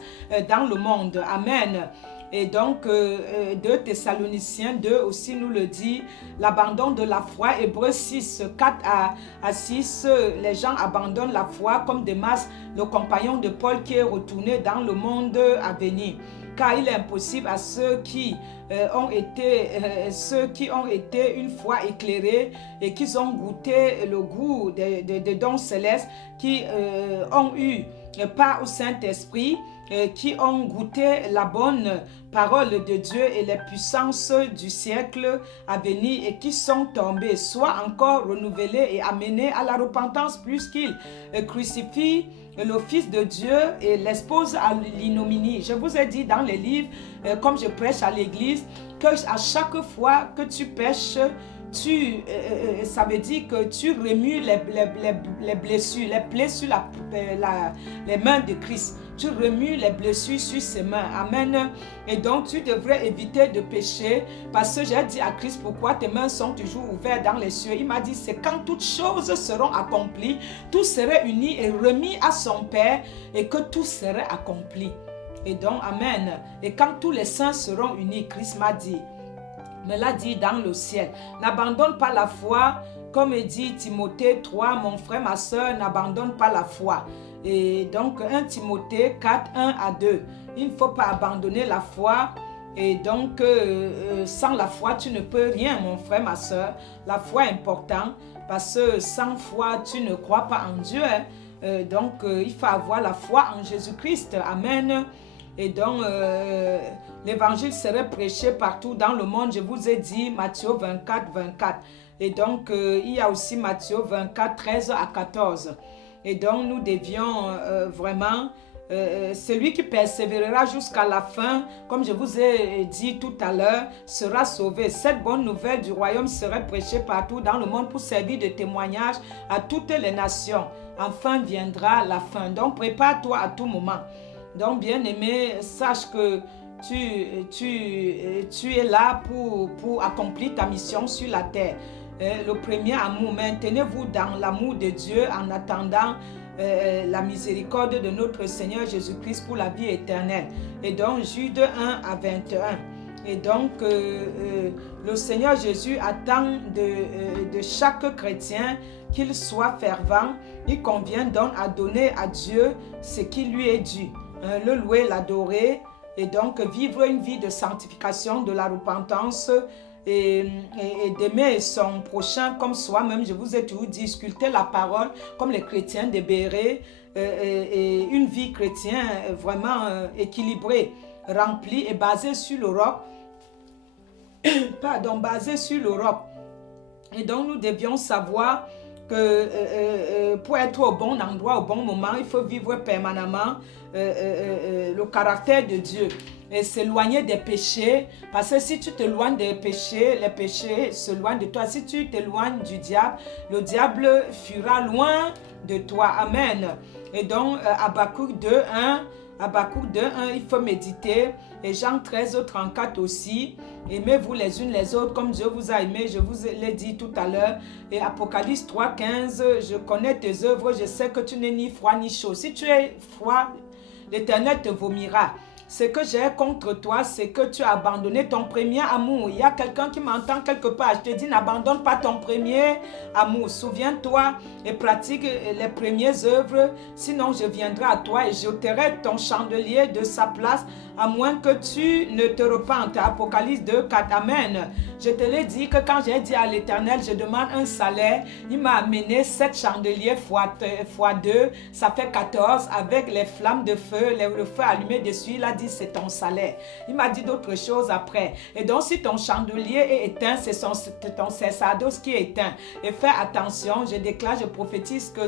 dans le monde. Amen. Et donc, 2 Thessaloniciens 2 aussi nous le dit, l'abandon de la foi. Hébreux 6, 4 à 6, les gens abandonnent la foi comme des masses, le compagnon de Paul qui est retourné dans le monde à venir. Car il est impossible à ceux qui ont été une fois éclairés et qui ont goûté le goût des dons célestes, qui ont eu part au Saint-Esprit, qui ont goûté la bonne parole de Dieu et les puissances du siècle à venir et qui sont tombés, soit encore renouvelés et amenés à la repentance, plus qu'ils crucifient le Fils de Dieu et l'expose à l'ignominie. Je vous ai dit dans les livres, comme je prêche à l'église, que à chaque fois que tu pêches, ça veut dire que tu remues les blessures, les plaies sur les mains de Christ. Tu remues les blessures sur ses mains. Amen. Et donc, tu devrais éviter de pécher parce que j'ai dit à Christ, pourquoi tes mains sont toujours ouvertes dans les cieux? Il m'a dit, c'est quand toutes choses seront accomplies, tout serait uni et remis à son Père et que tout serait accompli. Et donc, amen. Et quand tous les saints seront unis, Christ m'a dit, me l'a dit dans le ciel. N'abandonne pas la foi, comme dit Timothée 3, mon frère, ma soeur, n'abandonne pas la foi. Et donc 1 Timothée 4, 1 à 2. Il ne faut pas abandonner la foi. Et donc sans la foi, tu ne peux rien, mon frère, ma soeur. La foi est importante parce que sans foi, tu ne crois pas en Dieu. Donc il faut avoir la foi en Jésus-Christ. Amen. Et donc, l'évangile serait prêché partout dans le monde. Je vous ai dit Matthieu 24, 24. Et donc, il y a aussi Matthieu 24, 13 à 14. Et donc, nous devions vraiment, celui qui persévérera jusqu'à la fin, comme je vous ai dit tout à l'heure, sera sauvé. Cette bonne nouvelle du royaume serait prêchée partout dans le monde pour servir de témoignage à toutes les nations. Enfin viendra la fin. Donc, prépare-toi à tout moment. Donc, bien-aimé, sache que tu es là pour accomplir ta mission sur la terre. Le premier amour, maintenez-vous dans l'amour de Dieu en attendant la miséricorde de notre Seigneur Jésus-Christ pour la vie éternelle. Et donc, Jude 1 à 21. Et donc, le Seigneur Jésus attend de chaque chrétien qu'il soit fervent. Il convient donc à donner à Dieu ce qui lui est dû. Le louer, l'adorer et donc vivre une vie de sanctification, de la repentance et d'aimer son prochain comme soi-même. Je vous ai toujours dit, sculpter la parole comme les chrétiens de Béret et une vie chrétienne vraiment équilibrée, remplie et basée sur le roc. Basée sur le roc. Et donc nous devions savoir que pour être au bon endroit, au bon moment, il faut vivre permanemment le caractère de Dieu et s'éloigner des péchés, parce que si tu t'éloignes des péchés, les péchés s'éloignent de toi. Si tu t'éloignes du diable, le diable fuira loin de toi. Amen. Et donc Habakkuk 2, 1, Habakkuk 2, 1, il faut méditer. Et Jean 13, 34 aussi. Aimez-vous les unes les autres comme Dieu vous a aimé, je vous l'ai dit tout à l'heure. Et Apocalypse 3, 15, je connais tes œuvres, je sais que tu n'es ni froid ni chaud. Si tu es froid, l'Éternel te vomira. Ce que j'ai contre toi, c'est que tu as abandonné ton premier amour. Il y a quelqu'un qui m'entend quelque part. Je te dis, n'abandonne pas ton premier amour. Souviens-toi et pratique les premières œuvres. Sinon, je viendrai à toi et j'ôterai ton chandelier de sa place, à moins que tu ne te repentes. Apocalypse 2, 4. Amen. Je te l'ai dit que quand j'ai dit à l'Éternel, je demande un salaire, il m'a amené 7 chandeliers fois 2. Ça fait 14 avec les flammes de feu, le feu allumé dessus. Il a dit, c'est ton salaire. Il m'a dit d'autres choses après. Et donc, si ton chandelier est éteint, c'est ton sacerdoce qui est éteint. Et fais attention, je déclare, je prophétise que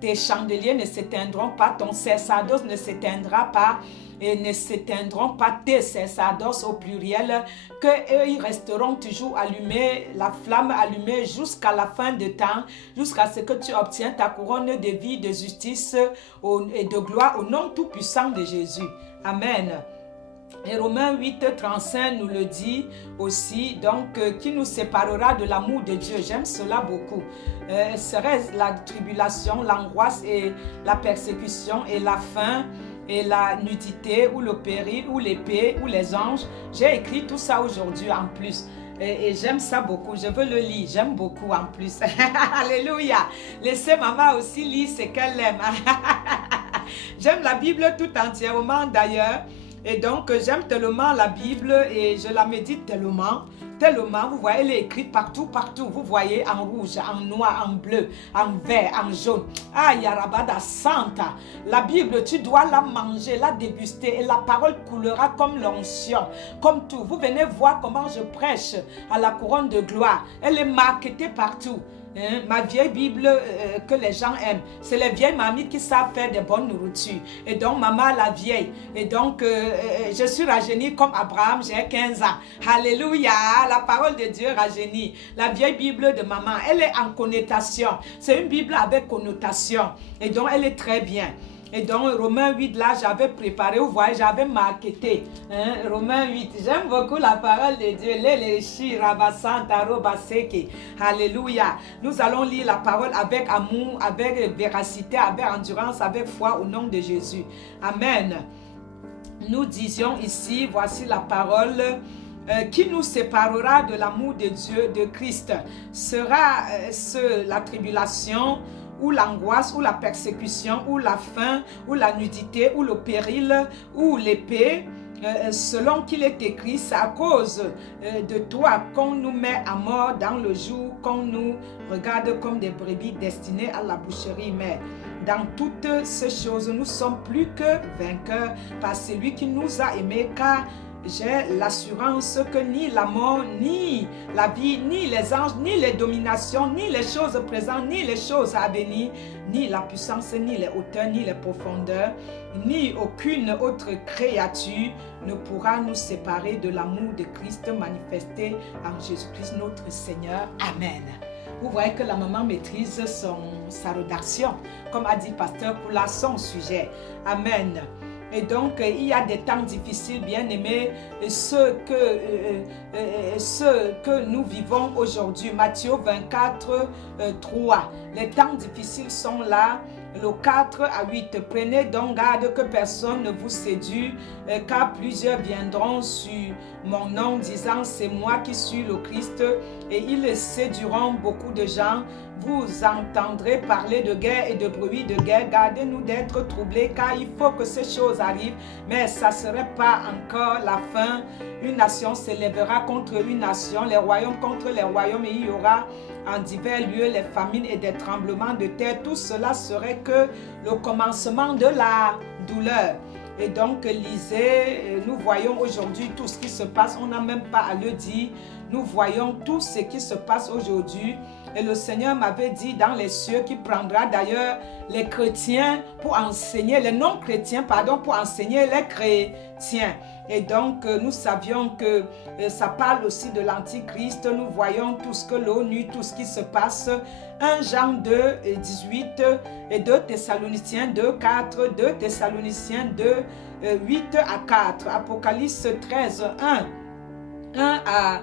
tes chandeliers ne s'éteindront pas, ton sacerdoce ne s'éteindra pas. et ne s'éteindront pas, tes sacerdoces au pluriel, qu'eux, ils resteront toujours allumés, la flamme allumée jusqu'à la fin de temps, jusqu'à ce que tu obtiennes ta couronne de vie, de justice et de gloire au nom tout-puissant de Jésus. Amen. Et Romains 8, 35 nous le dit aussi, donc, qui nous séparera de l'amour de Dieu. J'aime cela beaucoup. Serait la tribulation, l'angoisse et la persécution et la faim et la nudité ou le péril ou l'épée ou les anges. J'ai écrit tout ça aujourd'hui en plus. Et j'aime ça beaucoup. Je veux le lire. J'aime beaucoup en plus. Alléluia. Laissez maman aussi lire ce qu'elle aime. J'aime la Bible tout entièrement d'ailleurs. Et donc, j'aime tellement la Bible et je la médite tellement. Vous voyez, elle est écrite partout. Vous voyez, en rouge, en noir, en bleu, en vert, en jaune. Ah, Yarabada Santa. La Bible, tu dois la manger, la déguster et la parole coulera comme l'onction, comme tout. Vous venez voir comment je prêche à la couronne de gloire. Elle est marketée partout. Ma vieille Bible que les gens aiment, c'est les vieilles mamies qui savent faire de bonnes nourritures. Et donc maman la vieille. Et donc je suis rajeunie comme Abraham, j'ai 15 ans. Alléluia, la parole de Dieu rajeunit. La vieille Bible de maman, elle est en connotation. C'est une Bible avec connotation. Et donc elle est très bien. Et donc, Romains 8, là, j'avais préparé, vous voyez, j'avais marketé. Romains 8, j'aime beaucoup la parole de Dieu. Alléluia. Nous allons lire la parole avec amour, avec véracité, avec endurance, avec foi au nom de Jésus. Amen. Nous disions ici, voici la parole. Qui nous séparera de l'amour de Dieu, de Christ? Sera la tribulation, ou l'angoisse, ou la persécution, ou la faim, ou la nudité, ou le péril, ou l'épée, selon qu'il est écrit, c'est à cause de toi qu'on nous met à mort dans le jour, qu'on nous regarde comme des brebis destinées à la boucherie. Mais dans toutes ces choses, nous sommes plus que vainqueurs par celui qui nous a aimés, car j'ai l'assurance que ni la mort, ni la vie, ni les anges, ni les dominations, ni les choses présentes, ni les choses à venir, ni la puissance, ni les hauteurs, ni les profondeurs, ni aucune autre créature ne pourra nous séparer de l'amour de Christ manifesté en Jésus-Christ notre Seigneur. Amen. Vous voyez que la maman maîtrise sa rédaction, comme a dit pasteur Poula, son sujet. Amen. Et donc, il y a des temps difficiles, bien-aimés, ceux que nous vivons aujourd'hui. Matthieu 24, 3. Les temps difficiles sont là. Le 4 à 8. Prenez donc garde que personne ne vous séduise, car plusieurs viendront sur mon nom disant c'est moi qui suis le Christ, et ils séduiront beaucoup de gens. Vous entendrez parler de guerre et de bruit de guerre. Gardez-nous d'être troublés, car il faut que ces choses arrivent, mais ça ne serait pas encore la fin. Une nation s'élèvera contre une nation, les royaumes contre les royaumes, et il y aura en divers lieux les famines et des tremblements de terre. Tout cela serait que le commencement de la douleur. Et donc, lisez, nous voyons aujourd'hui tout ce qui se passe. On n'a même pas à le dire. Nous voyons tout ce qui se passe aujourd'hui. Et le Seigneur m'avait dit dans les cieux qu'il prendra d'ailleurs les chrétiens pour enseigner, les non-chrétiens, pardon, pour enseigner les chrétiens. Et donc, nous savions que ça parle aussi de l'Antichrist. Nous voyons tout ce que l'ONU, tout ce qui se passe. 1 Jean 2, 18 et 2 Thessaloniciens 2, 4, 2 Thessaloniciens 2, 8 à 4. Apocalypse 13, 1 à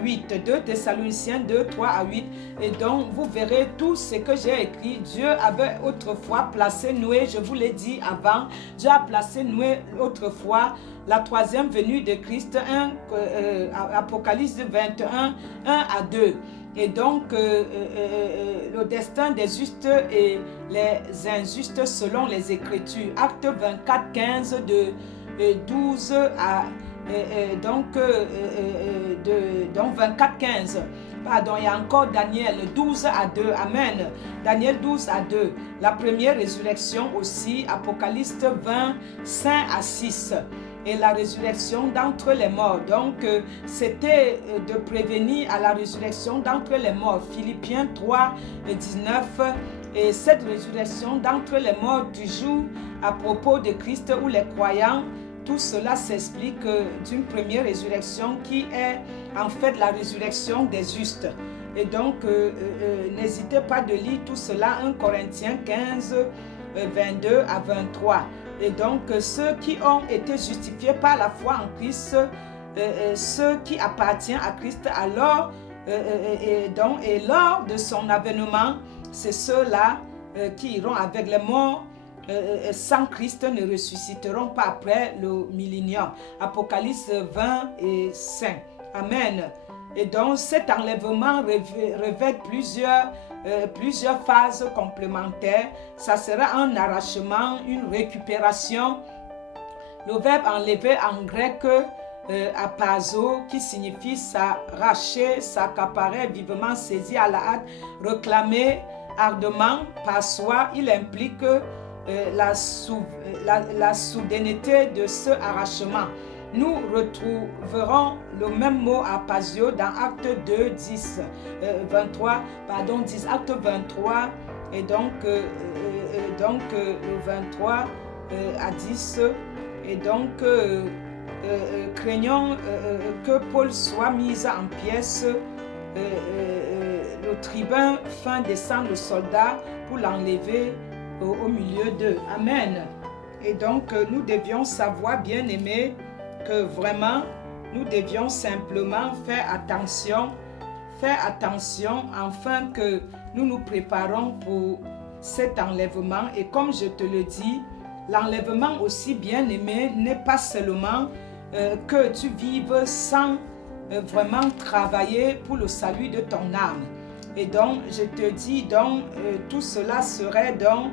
8, 2 Thessaloniciens 2, 3 à 8. Et donc, vous verrez tout ce que j'ai écrit. Dieu avait autrefois placé Noé, je vous l'ai dit avant, Dieu a placé Noé autrefois, la troisième venue de Christ, Apocalypse 21, 1 à 2. Et donc, le destin des justes et les injustes selon les Écritures. Acte 24, 15 de 12 à... donc 24, 15. Pardon, il y a encore Daniel 12 à 2. Amen. Daniel 12 à 2. La première résurrection aussi. Apocalypse 20, 5 à 6. Et la résurrection d'entre les morts. Donc, c'était de prévenir à la résurrection d'entre les morts. Philippiens 3, 19 Et cette résurrection d'entre les morts toujours à propos de Christ ou les croyants, tout cela s'explique d'une première résurrection qui est en fait la résurrection des justes. Et donc, n'hésitez pas de lire tout cela, 1 Corinthiens 15, 22 à 23. Et donc, ceux qui ont été justifiés par la foi en Christ, ceux qui appartiennent à Christ, alors, et lors de son avènement, c'est ceux-là qui iront avec les morts sans Christ ne ressusciteront pas après le millénium. Apocalypse 20 et 5. Amen. Et donc cet enlèvement revêt plusieurs phases complémentaires. Ça sera un arrachement, une récupération. Le verbe enlever en grec apazo, qui signifie s'arracher, s'accaparer, vivement saisir à la hâte, réclamer ardemment par soi. Il implique la soudaineté de ce arrachement. Nous retrouverons le même mot apasio dans Acte 2, 10, 23, et donc le 23 à 10, et donc craignant que Paul soit mis en pièces, le tribun fit descendre le soldat pour l'enlever au milieu d'eux. Amen. Et donc nous devions savoir, bien aimés, que vraiment nous devions simplement faire attention afin que nous nous préparons pour cet enlèvement. Et comme je te le dis, l'enlèvement aussi, bien aimé, n'est pas seulement que tu vives sans vraiment travailler pour le salut de ton âme. Et donc je te dis donc tout cela serait donc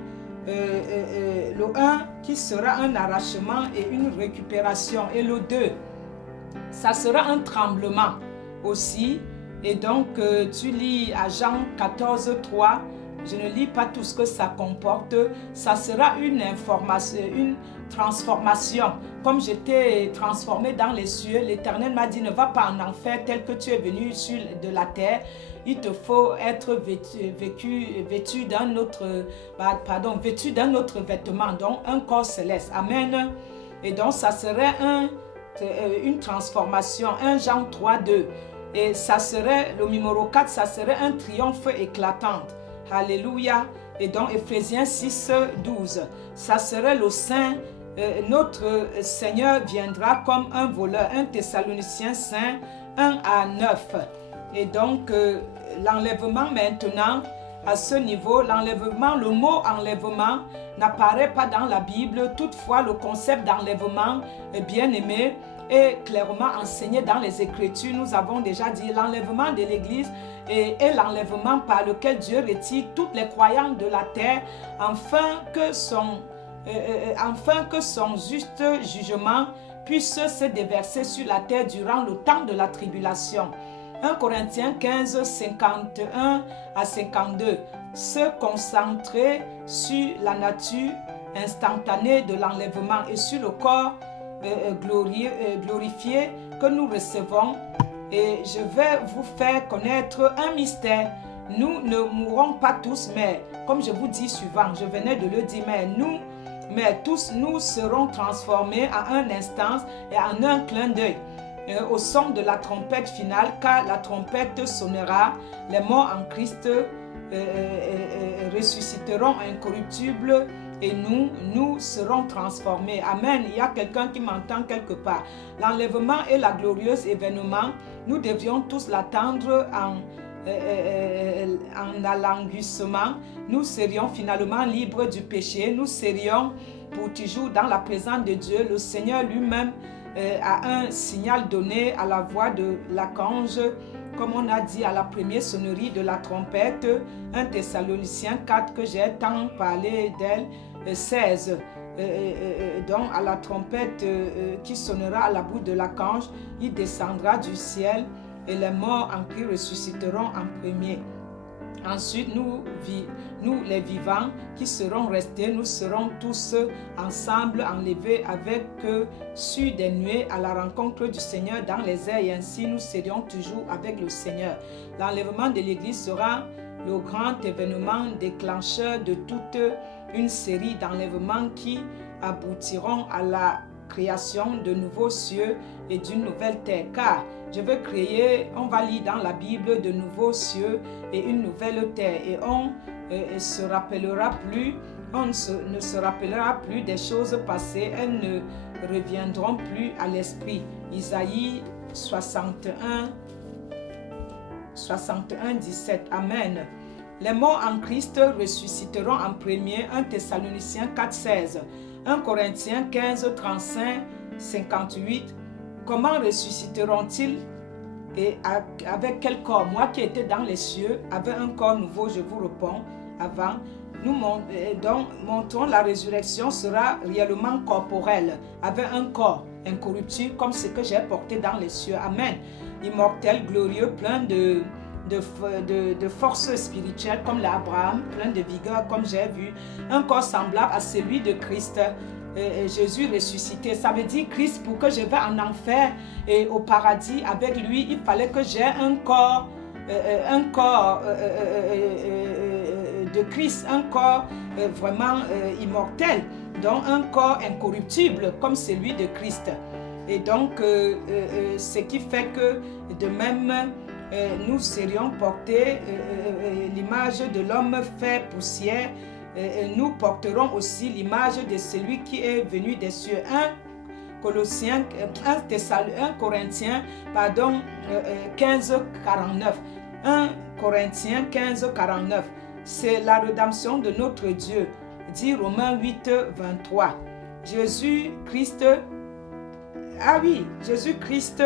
le 1 qui sera un arrachement et une récupération, et le 2 ça sera un tremblement aussi. Et donc tu lis à Jean 14, 3, je ne lis pas tout ce que ça comporte. Ça sera une transformation. Comme j'étais transformé dans les cieux, l'Éternel m'a dit, ne va pas en enfer tel que tu es venu sur de la terre. Il te faut être vêtu d'un autre vêtement, donc un corps céleste. Amen. Et donc ça serait une transformation, 1 Jean 3, 2. Et ça serait, le numéro 4, ça serait un triomphe éclatant. Alléluia. Et donc Ephésiens 6, 12. Ça serait le Saint, notre Seigneur viendra comme un voleur. 1 Thessaloniciens 5, 1 à 9. Et donc l'enlèvement maintenant, à ce niveau, l'enlèvement, le mot enlèvement n'apparaît pas dans la Bible. Toutefois, le concept d'enlèvement, bien aimé, est clairement enseigné dans les Écritures. Nous avons déjà dit l'enlèvement de l'Église et l'enlèvement par lequel Dieu retire toutes les croyants de la terre afin que son juste jugement puisse se déverser sur la terre durant le temps de la tribulation. 1 Corinthiens 15, 51 à 52. Se concentrer sur la nature instantanée de l'enlèvement et sur le corps glorifié que nous recevons. Et je vais vous faire connaître un mystère. Nous ne mourrons pas tous, mais comme je vous dis souvent, je venais de le dire, mais tous nous serons transformés à un instant et en un clin d'œil. Au son de la trompette finale, car la trompette sonnera, les morts en Christ ressusciteront incorruptibles et nous serons transformés. Amen. Il y a quelqu'un qui m'entend quelque part. L'enlèvement et la glorieuse événement, nous devions tous l'attendre en alanguissement. Nous serions finalement libres du péché. Nous serions pour toujours dans la présence de Dieu. Le Seigneur lui-même à un signal donné à la voix de l'archange, comme on a dit à la première sonnerie de la trompette. 1 Thessaloniciens 4 que j'ai tant parlé d'elle, 16. Donc à la trompette qui sonnera à la bouche de l'archange, il descendra du ciel et les morts en Christ ressusciteront en premier. Ensuite, nous les vivants qui serons restés, nous serons tous ensemble enlevés avec sur des nuées à la rencontre du Seigneur dans les airs, et ainsi nous serions toujours avec le Seigneur. L'enlèvement de l'Église sera le grand événement déclencheur de toute une série d'enlèvements qui aboutiront à la création de nouveaux cieux et d'une nouvelle terre. Car je veux créer, on va lire dans la Bible, de nouveaux cieux et une nouvelle terre. Et on ne se rappellera plus des choses passées, elles ne reviendront plus à l'esprit. Isaïe 61, 17. Amen. Les morts en Christ ressusciteront en premier. 1 Thessaloniciens 4, 16. 1 Corinthiens 15, 35, 58. Comment ressusciteront-ils et avec quel corps? Moi qui étais dans les cieux, avec un corps nouveau, je vous réponds avant. Donc, montrons la résurrection sera réellement corporelle, avec un corps incorruptible comme ce que j'ai porté dans les cieux. Amen. Immortel, glorieux, plein de force spirituelle comme l'Abraham, plein de vigueur comme j'ai vu. Un corps semblable à celui de Christ. Jésus ressuscité, ça veut dire Christ, pour que je vais en enfer et au paradis avec lui, il fallait que j'ai un corps de Christ, un corps vraiment immortel, donc un corps incorruptible comme celui de Christ. Et donc ce qui fait que de même nous serions portés l'image de l'homme fait poussière. Nous porterons aussi l'image de celui qui est venu des cieux. 1 Corinthiens 15, 49. 1 Corinthiens 15, 49. C'est la rédemption de notre Dieu, dit Romains 8, 23. Jésus-Christ, Jésus-Christ,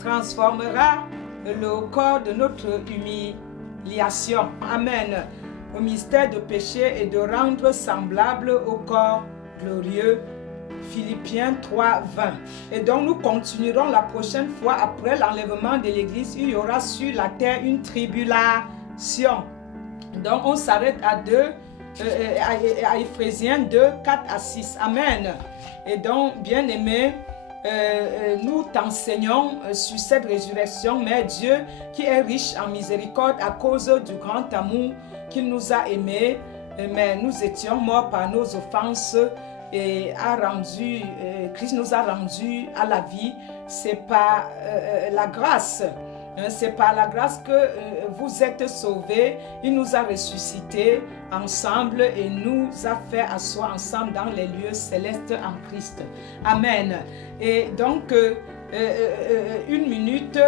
transformera le corps de notre humiliation. Amen. Au mystère de péché et de rendre semblable au corps glorieux. Philippiens 3, 20. Et donc nous continuerons la prochaine fois après l'enlèvement de l'église. Il y aura sur la terre une tribulation. Donc on s'arrête à Éphésiens 2, 4 à 6. Amen. Et donc, bien aimé, nous t'enseignons sur cette résurrection, mais Dieu qui est riche en miséricorde à cause du grand amour qu'il nous a aimés, mais nous étions morts par nos offenses et Christ nous a rendus à la vie. C'est par la grâce. C'est par la grâce que vous êtes sauvés. Il nous a ressuscités ensemble et nous a fait asseoir ensemble dans les lieux célestes en Christ. Amen. Et donc, une minute,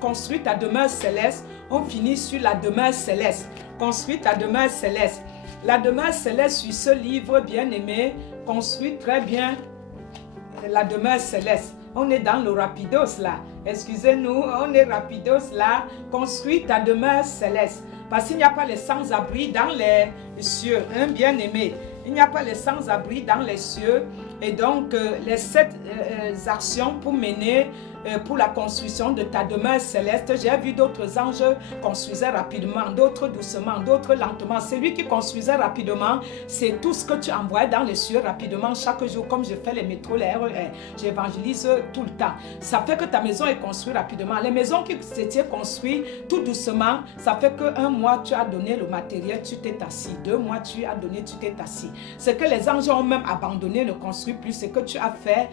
construis ta demeure céleste. On finit sur la demeure céleste. Construis ta demeure céleste. La demeure céleste sur ce livre, bien-aimé, construit très bien la demeure céleste. On est dans le rapidos là. Excusez-nous, on est rapidos là. Construis ta demeure céleste. Parce qu'il n'y a pas les sans-abri dans les cieux, hein, bien-aimé. Il n'y a pas les sans-abri dans les cieux. Et donc, les 7 actions pour mener pour la construction de ta demeure céleste. J'ai vu d'autres anges construisaient rapidement, d'autres doucement, d'autres lentement. Celui qui construisait rapidement, c'est tout ce que tu envoies dans les cieux rapidement chaque jour, comme je fais les métros, les RER. J'évangélise tout le temps. Ça fait que ta maison est construite rapidement. Les maisons qui s'étaient construites tout doucement, ça fait qu'un mois, tu as donné le matériel, tu t'es assis. 2 mois, tu as donné, tu t'es assis. C'est que les anges ont même abandonné, ne construisent plus. C'est que tu as fait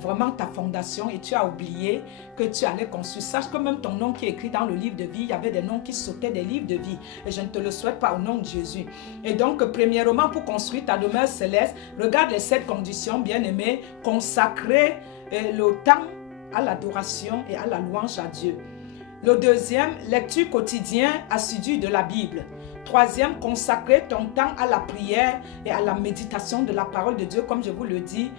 vraiment ta fondation et tu as oublié que tu allais construire. Sache que même ton nom qui est écrit dans le livre de vie, il y avait des noms qui sautaient des livres de vie et je ne te le souhaite pas au nom de Jésus. Et donc premièrement, pour construire ta demeure céleste, regarde les 7 conditions, bien-aimés. Consacrer le temps à l'adoration et à la louange à Dieu. Le deuxième, lecture quotidienne assidue de la Bible. Troisième, consacrer ton temps à la prière et à la méditation de la parole de Dieu, comme je vous le dis,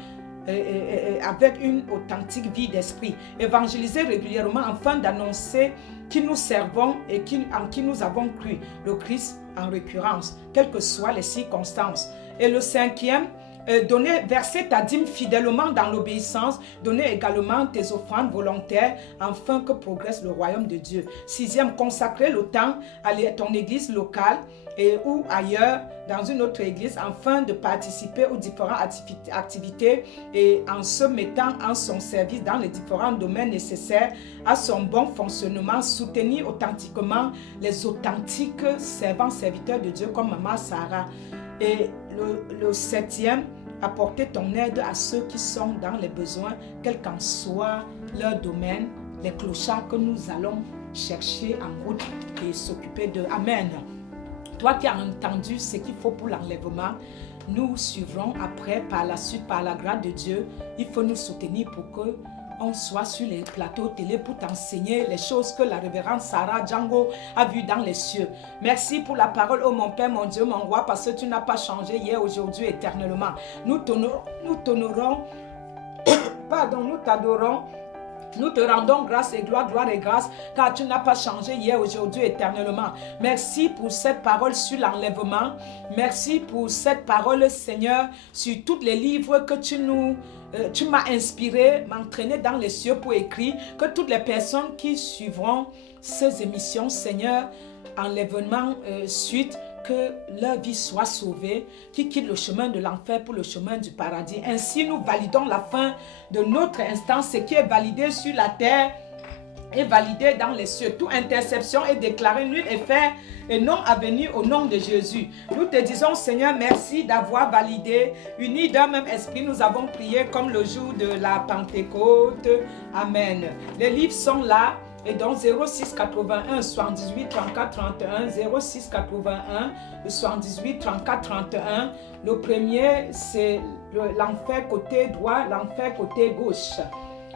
avec une authentique vie d'esprit. Évangéliser régulièrement afin d'annoncer qui nous servons et en qui nous avons cru, le Christ en récurrence, quelles que soient les circonstances. Et le cinquième, verser ta dîme fidèlement dans l'obéissance, donner également tes offrandes volontaires afin que progresse le royaume de Dieu. 6e, consacrer le temps à ton église locale ou ailleurs dans une autre église afin de participer aux différentes activités et en se mettant en son service dans les différents domaines nécessaires à son bon fonctionnement, soutenir authentiquement les authentiques servants, serviteurs de Dieu comme Maman Sarah. Et le 7e, apporter ton aide à ceux qui sont dans les besoins, quel qu'en soit leur domaine, les clochards que nous allons chercher en route et s'occuper d'eux. Amen. Toi qui as entendu ce qu'il faut pour l'enlèvement, nous suivrons après, par la suite, par la grâce de Dieu. Il faut nous soutenir pour que on soit sur les plateaux télé pour t'enseigner les choses que la révérende Sarah Django a vues dans les cieux. Merci pour la parole, oh mon Père, mon Dieu, mon roi, parce que tu n'as pas changé hier, aujourd'hui, éternellement. Nous t'honorons, nous t'adorons. Nous te rendons grâce et gloire et grâce, car tu n'as pas changé hier, aujourd'hui, éternellement. Merci pour cette parole sur l'enlèvement. Merci pour cette parole, Seigneur, sur tous les livres que tu m'as inspiré, m'entraîné dans les cieux pour écrire, que toutes les personnes qui suivront ces émissions, Seigneur, enlèvement suite, que leur vie soit sauvée, qui quittent le chemin de l'enfer pour le chemin du paradis. Ainsi, nous validons la fin de notre instance, ce qui est validé sur la terre est validé dans les cieux. Toute interception est déclarée nulle et fait et non avenue au nom de Jésus. Nous te disons, Seigneur, merci d'avoir validé. Unis d'un même esprit, nous avons prié comme le jour de la Pentecôte. Amen. Les livres sont là. Et donc 06 81 78 34 31, 06 81 78 34 31. Le premier, c'est l'enfer côté droit, l'enfer côté gauche.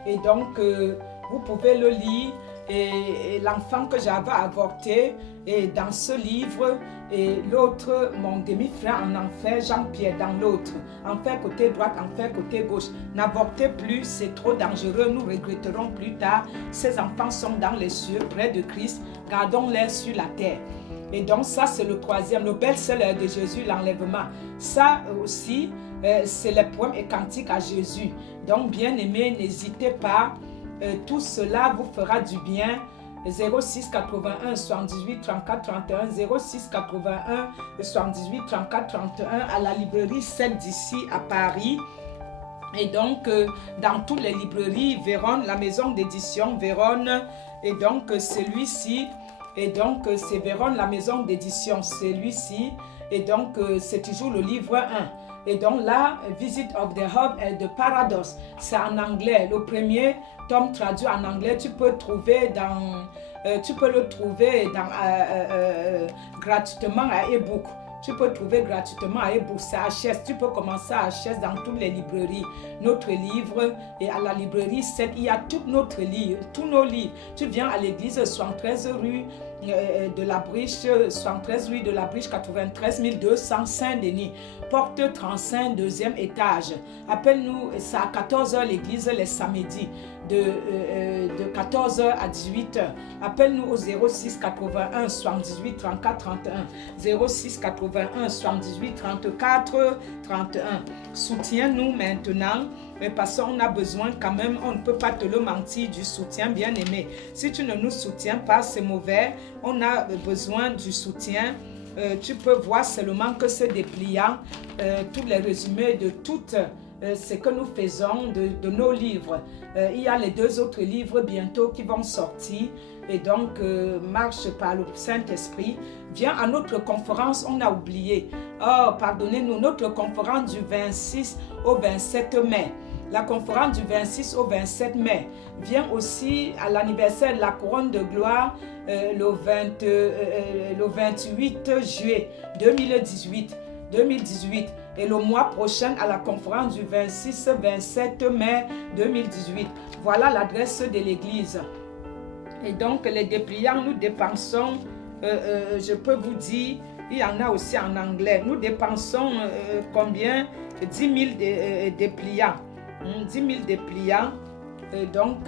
Et donc, vous pouvez le lire. Et l'enfant que j'avais avorté est dans ce livre. Et l'autre, mon demi-frère en enfer, Jean-Pierre dans l'autre. Enfer côté droite, enfer côté gauche. N'avortez plus, c'est trop dangereux, nous regretterons plus tard. Ces enfants sont dans les cieux, près de Christ. Gardons-les sur la terre. Et donc ça, c'est le troisième, le best-seller de Jésus, l'enlèvement. Ça aussi, c'est les poèmes et cantiques à Jésus. Donc, bien-aimés, n'hésitez pas. Tout cela vous fera du bien. 06 81 78 34 31, 06 81 78 34 31 à la librairie 7 d'ici à Paris. Et donc, dans toutes les librairies, Véronne, la maison d'édition Véronne, et donc celui-ci, et donc c'est Véronne, la maison d'édition, celui-ci, et donc c'est toujours le livre 1. Et donc là, Visit of the Hub et The Paradox, c'est en anglais. Le premier tome traduit en anglais, tu peux le trouver gratuitement à e-book. Tu peux trouver gratuitement à e-book, c'est HS. Tu peux commencer à HS dans toutes les librairies. Notre livre, et à la librairie 7, il y a tous nos livres. Tu viens à l'église 73 rue de la Briche, 73 rue de la Briche, 93 200 Saint-Denis. Porte 35, deuxième étage. Appelle-nous, c'est à 14h l'église les samedis. De 14h à 18h. Appelle-nous au 06 81 78 34 31. 06 81 78 34 31. Soutiens-nous maintenant. Parce qu'on a besoin quand même, on ne peut pas te le mentir, du soutien, bien aimé. Si tu ne nous soutiens pas, c'est mauvais. On a besoin du soutien. Tu peux voir seulement que c'est dépliant tous les résumés de toutes ce que nous faisons de nos livres. Il y a les 2 autres livres bientôt qui vont sortir. Et donc, marche par le Saint-Esprit. Viens à notre conférence, on a oublié. Oh, pardonnez-nous, notre conférence du 26 au 27 mai. La conférence du 26 au 27 mai. Viens aussi à l'anniversaire de la couronne de gloire le 28 juillet 2018. Et le mois prochain à la conférence du 26-27 mai 2018. Voilà l'adresse de l'église. Et donc les dépliants, nous dépensons, je peux vous dire, il y en a aussi en anglais. Nous dépensons combien? 10 000 dépliants. 10 000 dépliants. Donc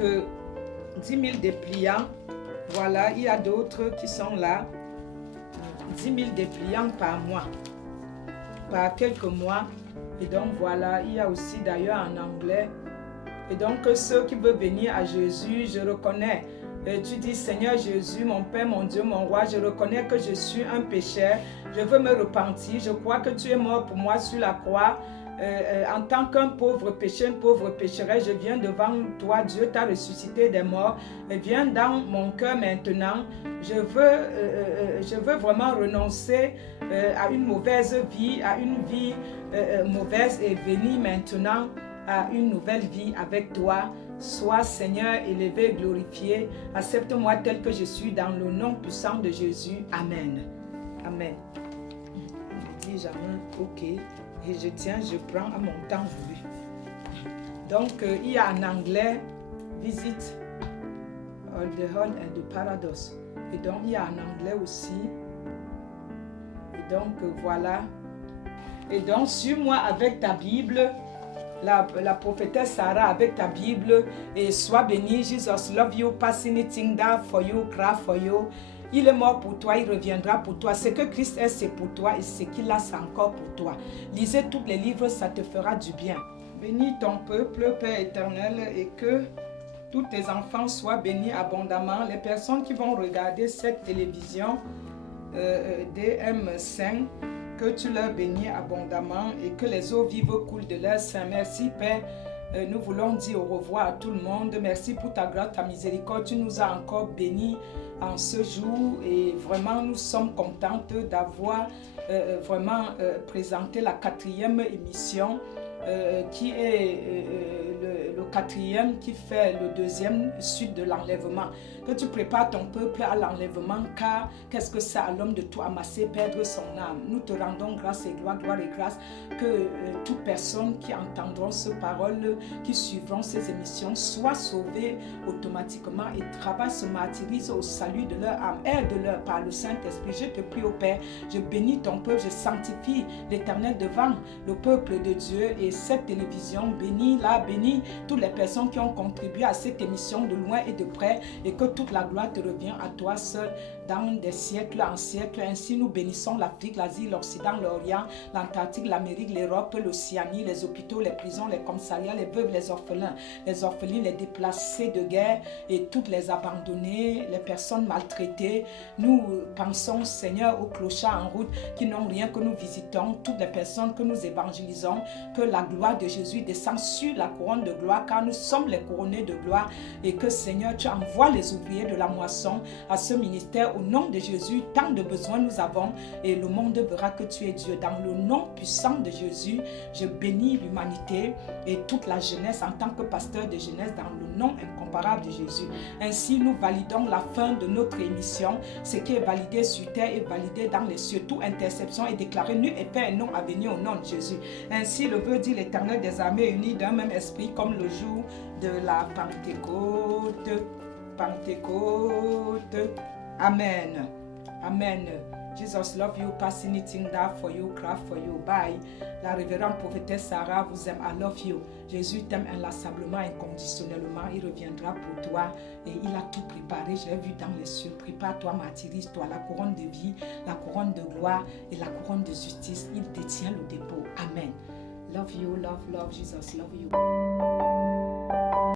10 000 dépliants. Voilà, il y a d'autres qui sont là. 10 000 dépliants par mois. Par quelques mois, Et donc voilà, il y a aussi d'ailleurs en anglais. Et donc ceux qui veulent venir à Jésus, je reconnais. Et tu dis, Seigneur Jésus, mon Père, mon Dieu, mon roi, je reconnais que je suis un pécheur. Je veux me repentir. Je crois que tu es mort pour moi sur la croix. En tant qu'un pauvre pécheur, une pauvre pécheresse, je viens devant toi. Dieu t'a ressuscité des morts. Viens dans mon cœur maintenant. Je veux vraiment renoncer à une mauvaise vie, à une vie mauvaise et venir maintenant à une nouvelle vie avec toi. Sois Seigneur élevé, glorifié. Accepte-moi tel que je suis dans le nom puissant de Jésus. Amen. Amen. Je dis jamais OK. Et je prends à mon temps voulu. Donc, il y a en anglais, Visit the Hall and the Paradox. Et donc, il y a en anglais aussi. Et donc, voilà. Et donc, suis-moi avec ta Bible. La prophétesse Sarah avec ta Bible. Et sois béni. Jesus love you. Passing it down for you. Cry for you. Il est mort pour toi, il reviendra pour toi. Ce que Christ est, c'est pour toi et ce qu'il a, c'est encore pour toi. Lisez tous les livres, ça te fera du bien. Bénis ton peuple, Père éternel, et que tous tes enfants soient bénis abondamment. Les personnes qui vont regarder cette télévision DM5, que tu leur bénis abondamment et que les eaux vives coulent de leur sein. Merci, Père. Nous voulons dire au revoir à tout le monde. Merci pour ta grâce, ta miséricorde. Tu nous as encore bénis en ce jour et vraiment nous sommes contentes d'avoir vraiment présenté la 4e émission qui est le 4e qui fait le 2e suite de l'enlèvement. Que tu prépares ton peuple à l'enlèvement, car qu'est-ce que c'est à l'homme de tout amasser, perdre son âme. Nous te rendons grâce et gloire et grâce que toute personne qui entendront ces paroles, qui suivront ces émissions, soit sauvée automatiquement et travaille, se martyrise au salut de leur âme. Aide-leur par le Saint-Esprit. Je te prie au Père, je bénis ton peuple, je sanctifie l'Éternel devant le peuple de Dieu et cette télévision. Bénis-la, bénis toutes les personnes qui ont contribué à cette émission de loin et de près et que toute la gloire te revient à toi seul dans des siècles en siècles. Ainsi nous bénissons l'Afrique, l'Asie, l'Occident, l'Orient, l'Antarctique, l'Amérique, l'Europe, l'Océanie, les hôpitaux, les prisons, les commissariats, les veuves, les orphelins, les orphelines, les déplacés de guerre et toutes les abandonnées, les personnes maltraitées. Nous pensons, Seigneur, aux clochards en route qui n'ont rien que nous visitons, toutes les personnes que nous évangélisons, que la gloire de Jésus descend sur la couronne de gloire, car nous sommes les couronnés de gloire et que, Seigneur, tu envoies les ouvriers de la moisson à ce ministère au nom de Jésus. Tant de besoins nous avons et le monde verra que tu es Dieu. Dans le nom puissant de Jésus, je bénis l'humanité et toute la jeunesse en tant que pasteur de jeunesse dans le nom incomparable de Jésus. Ainsi, nous validons la fin de notre émission. Ce qui est validé sur terre est validé dans les cieux. Toute interception est déclarée nul et fait un nom à venir au nom de Jésus. Ainsi, le veut dire l'Éternel des armées unis d'un même esprit comme le jour de la Pentecôte. Pentecôte. Amen. Amen. Jesus love you, passing it down for you, cry for you. Bye. La révérende prophétesse Sarah vous aime. I love you. Jésus t'aime inlassablement, inconditionnellement. Il reviendra pour toi et il a tout préparé. J'ai vu dans les cieux. Prépare-toi, martyrise-toi. La couronne de vie, la couronne de gloire et la couronne de justice. Il détient le dépôt. Amen. Love you, love, love. Jesus love you.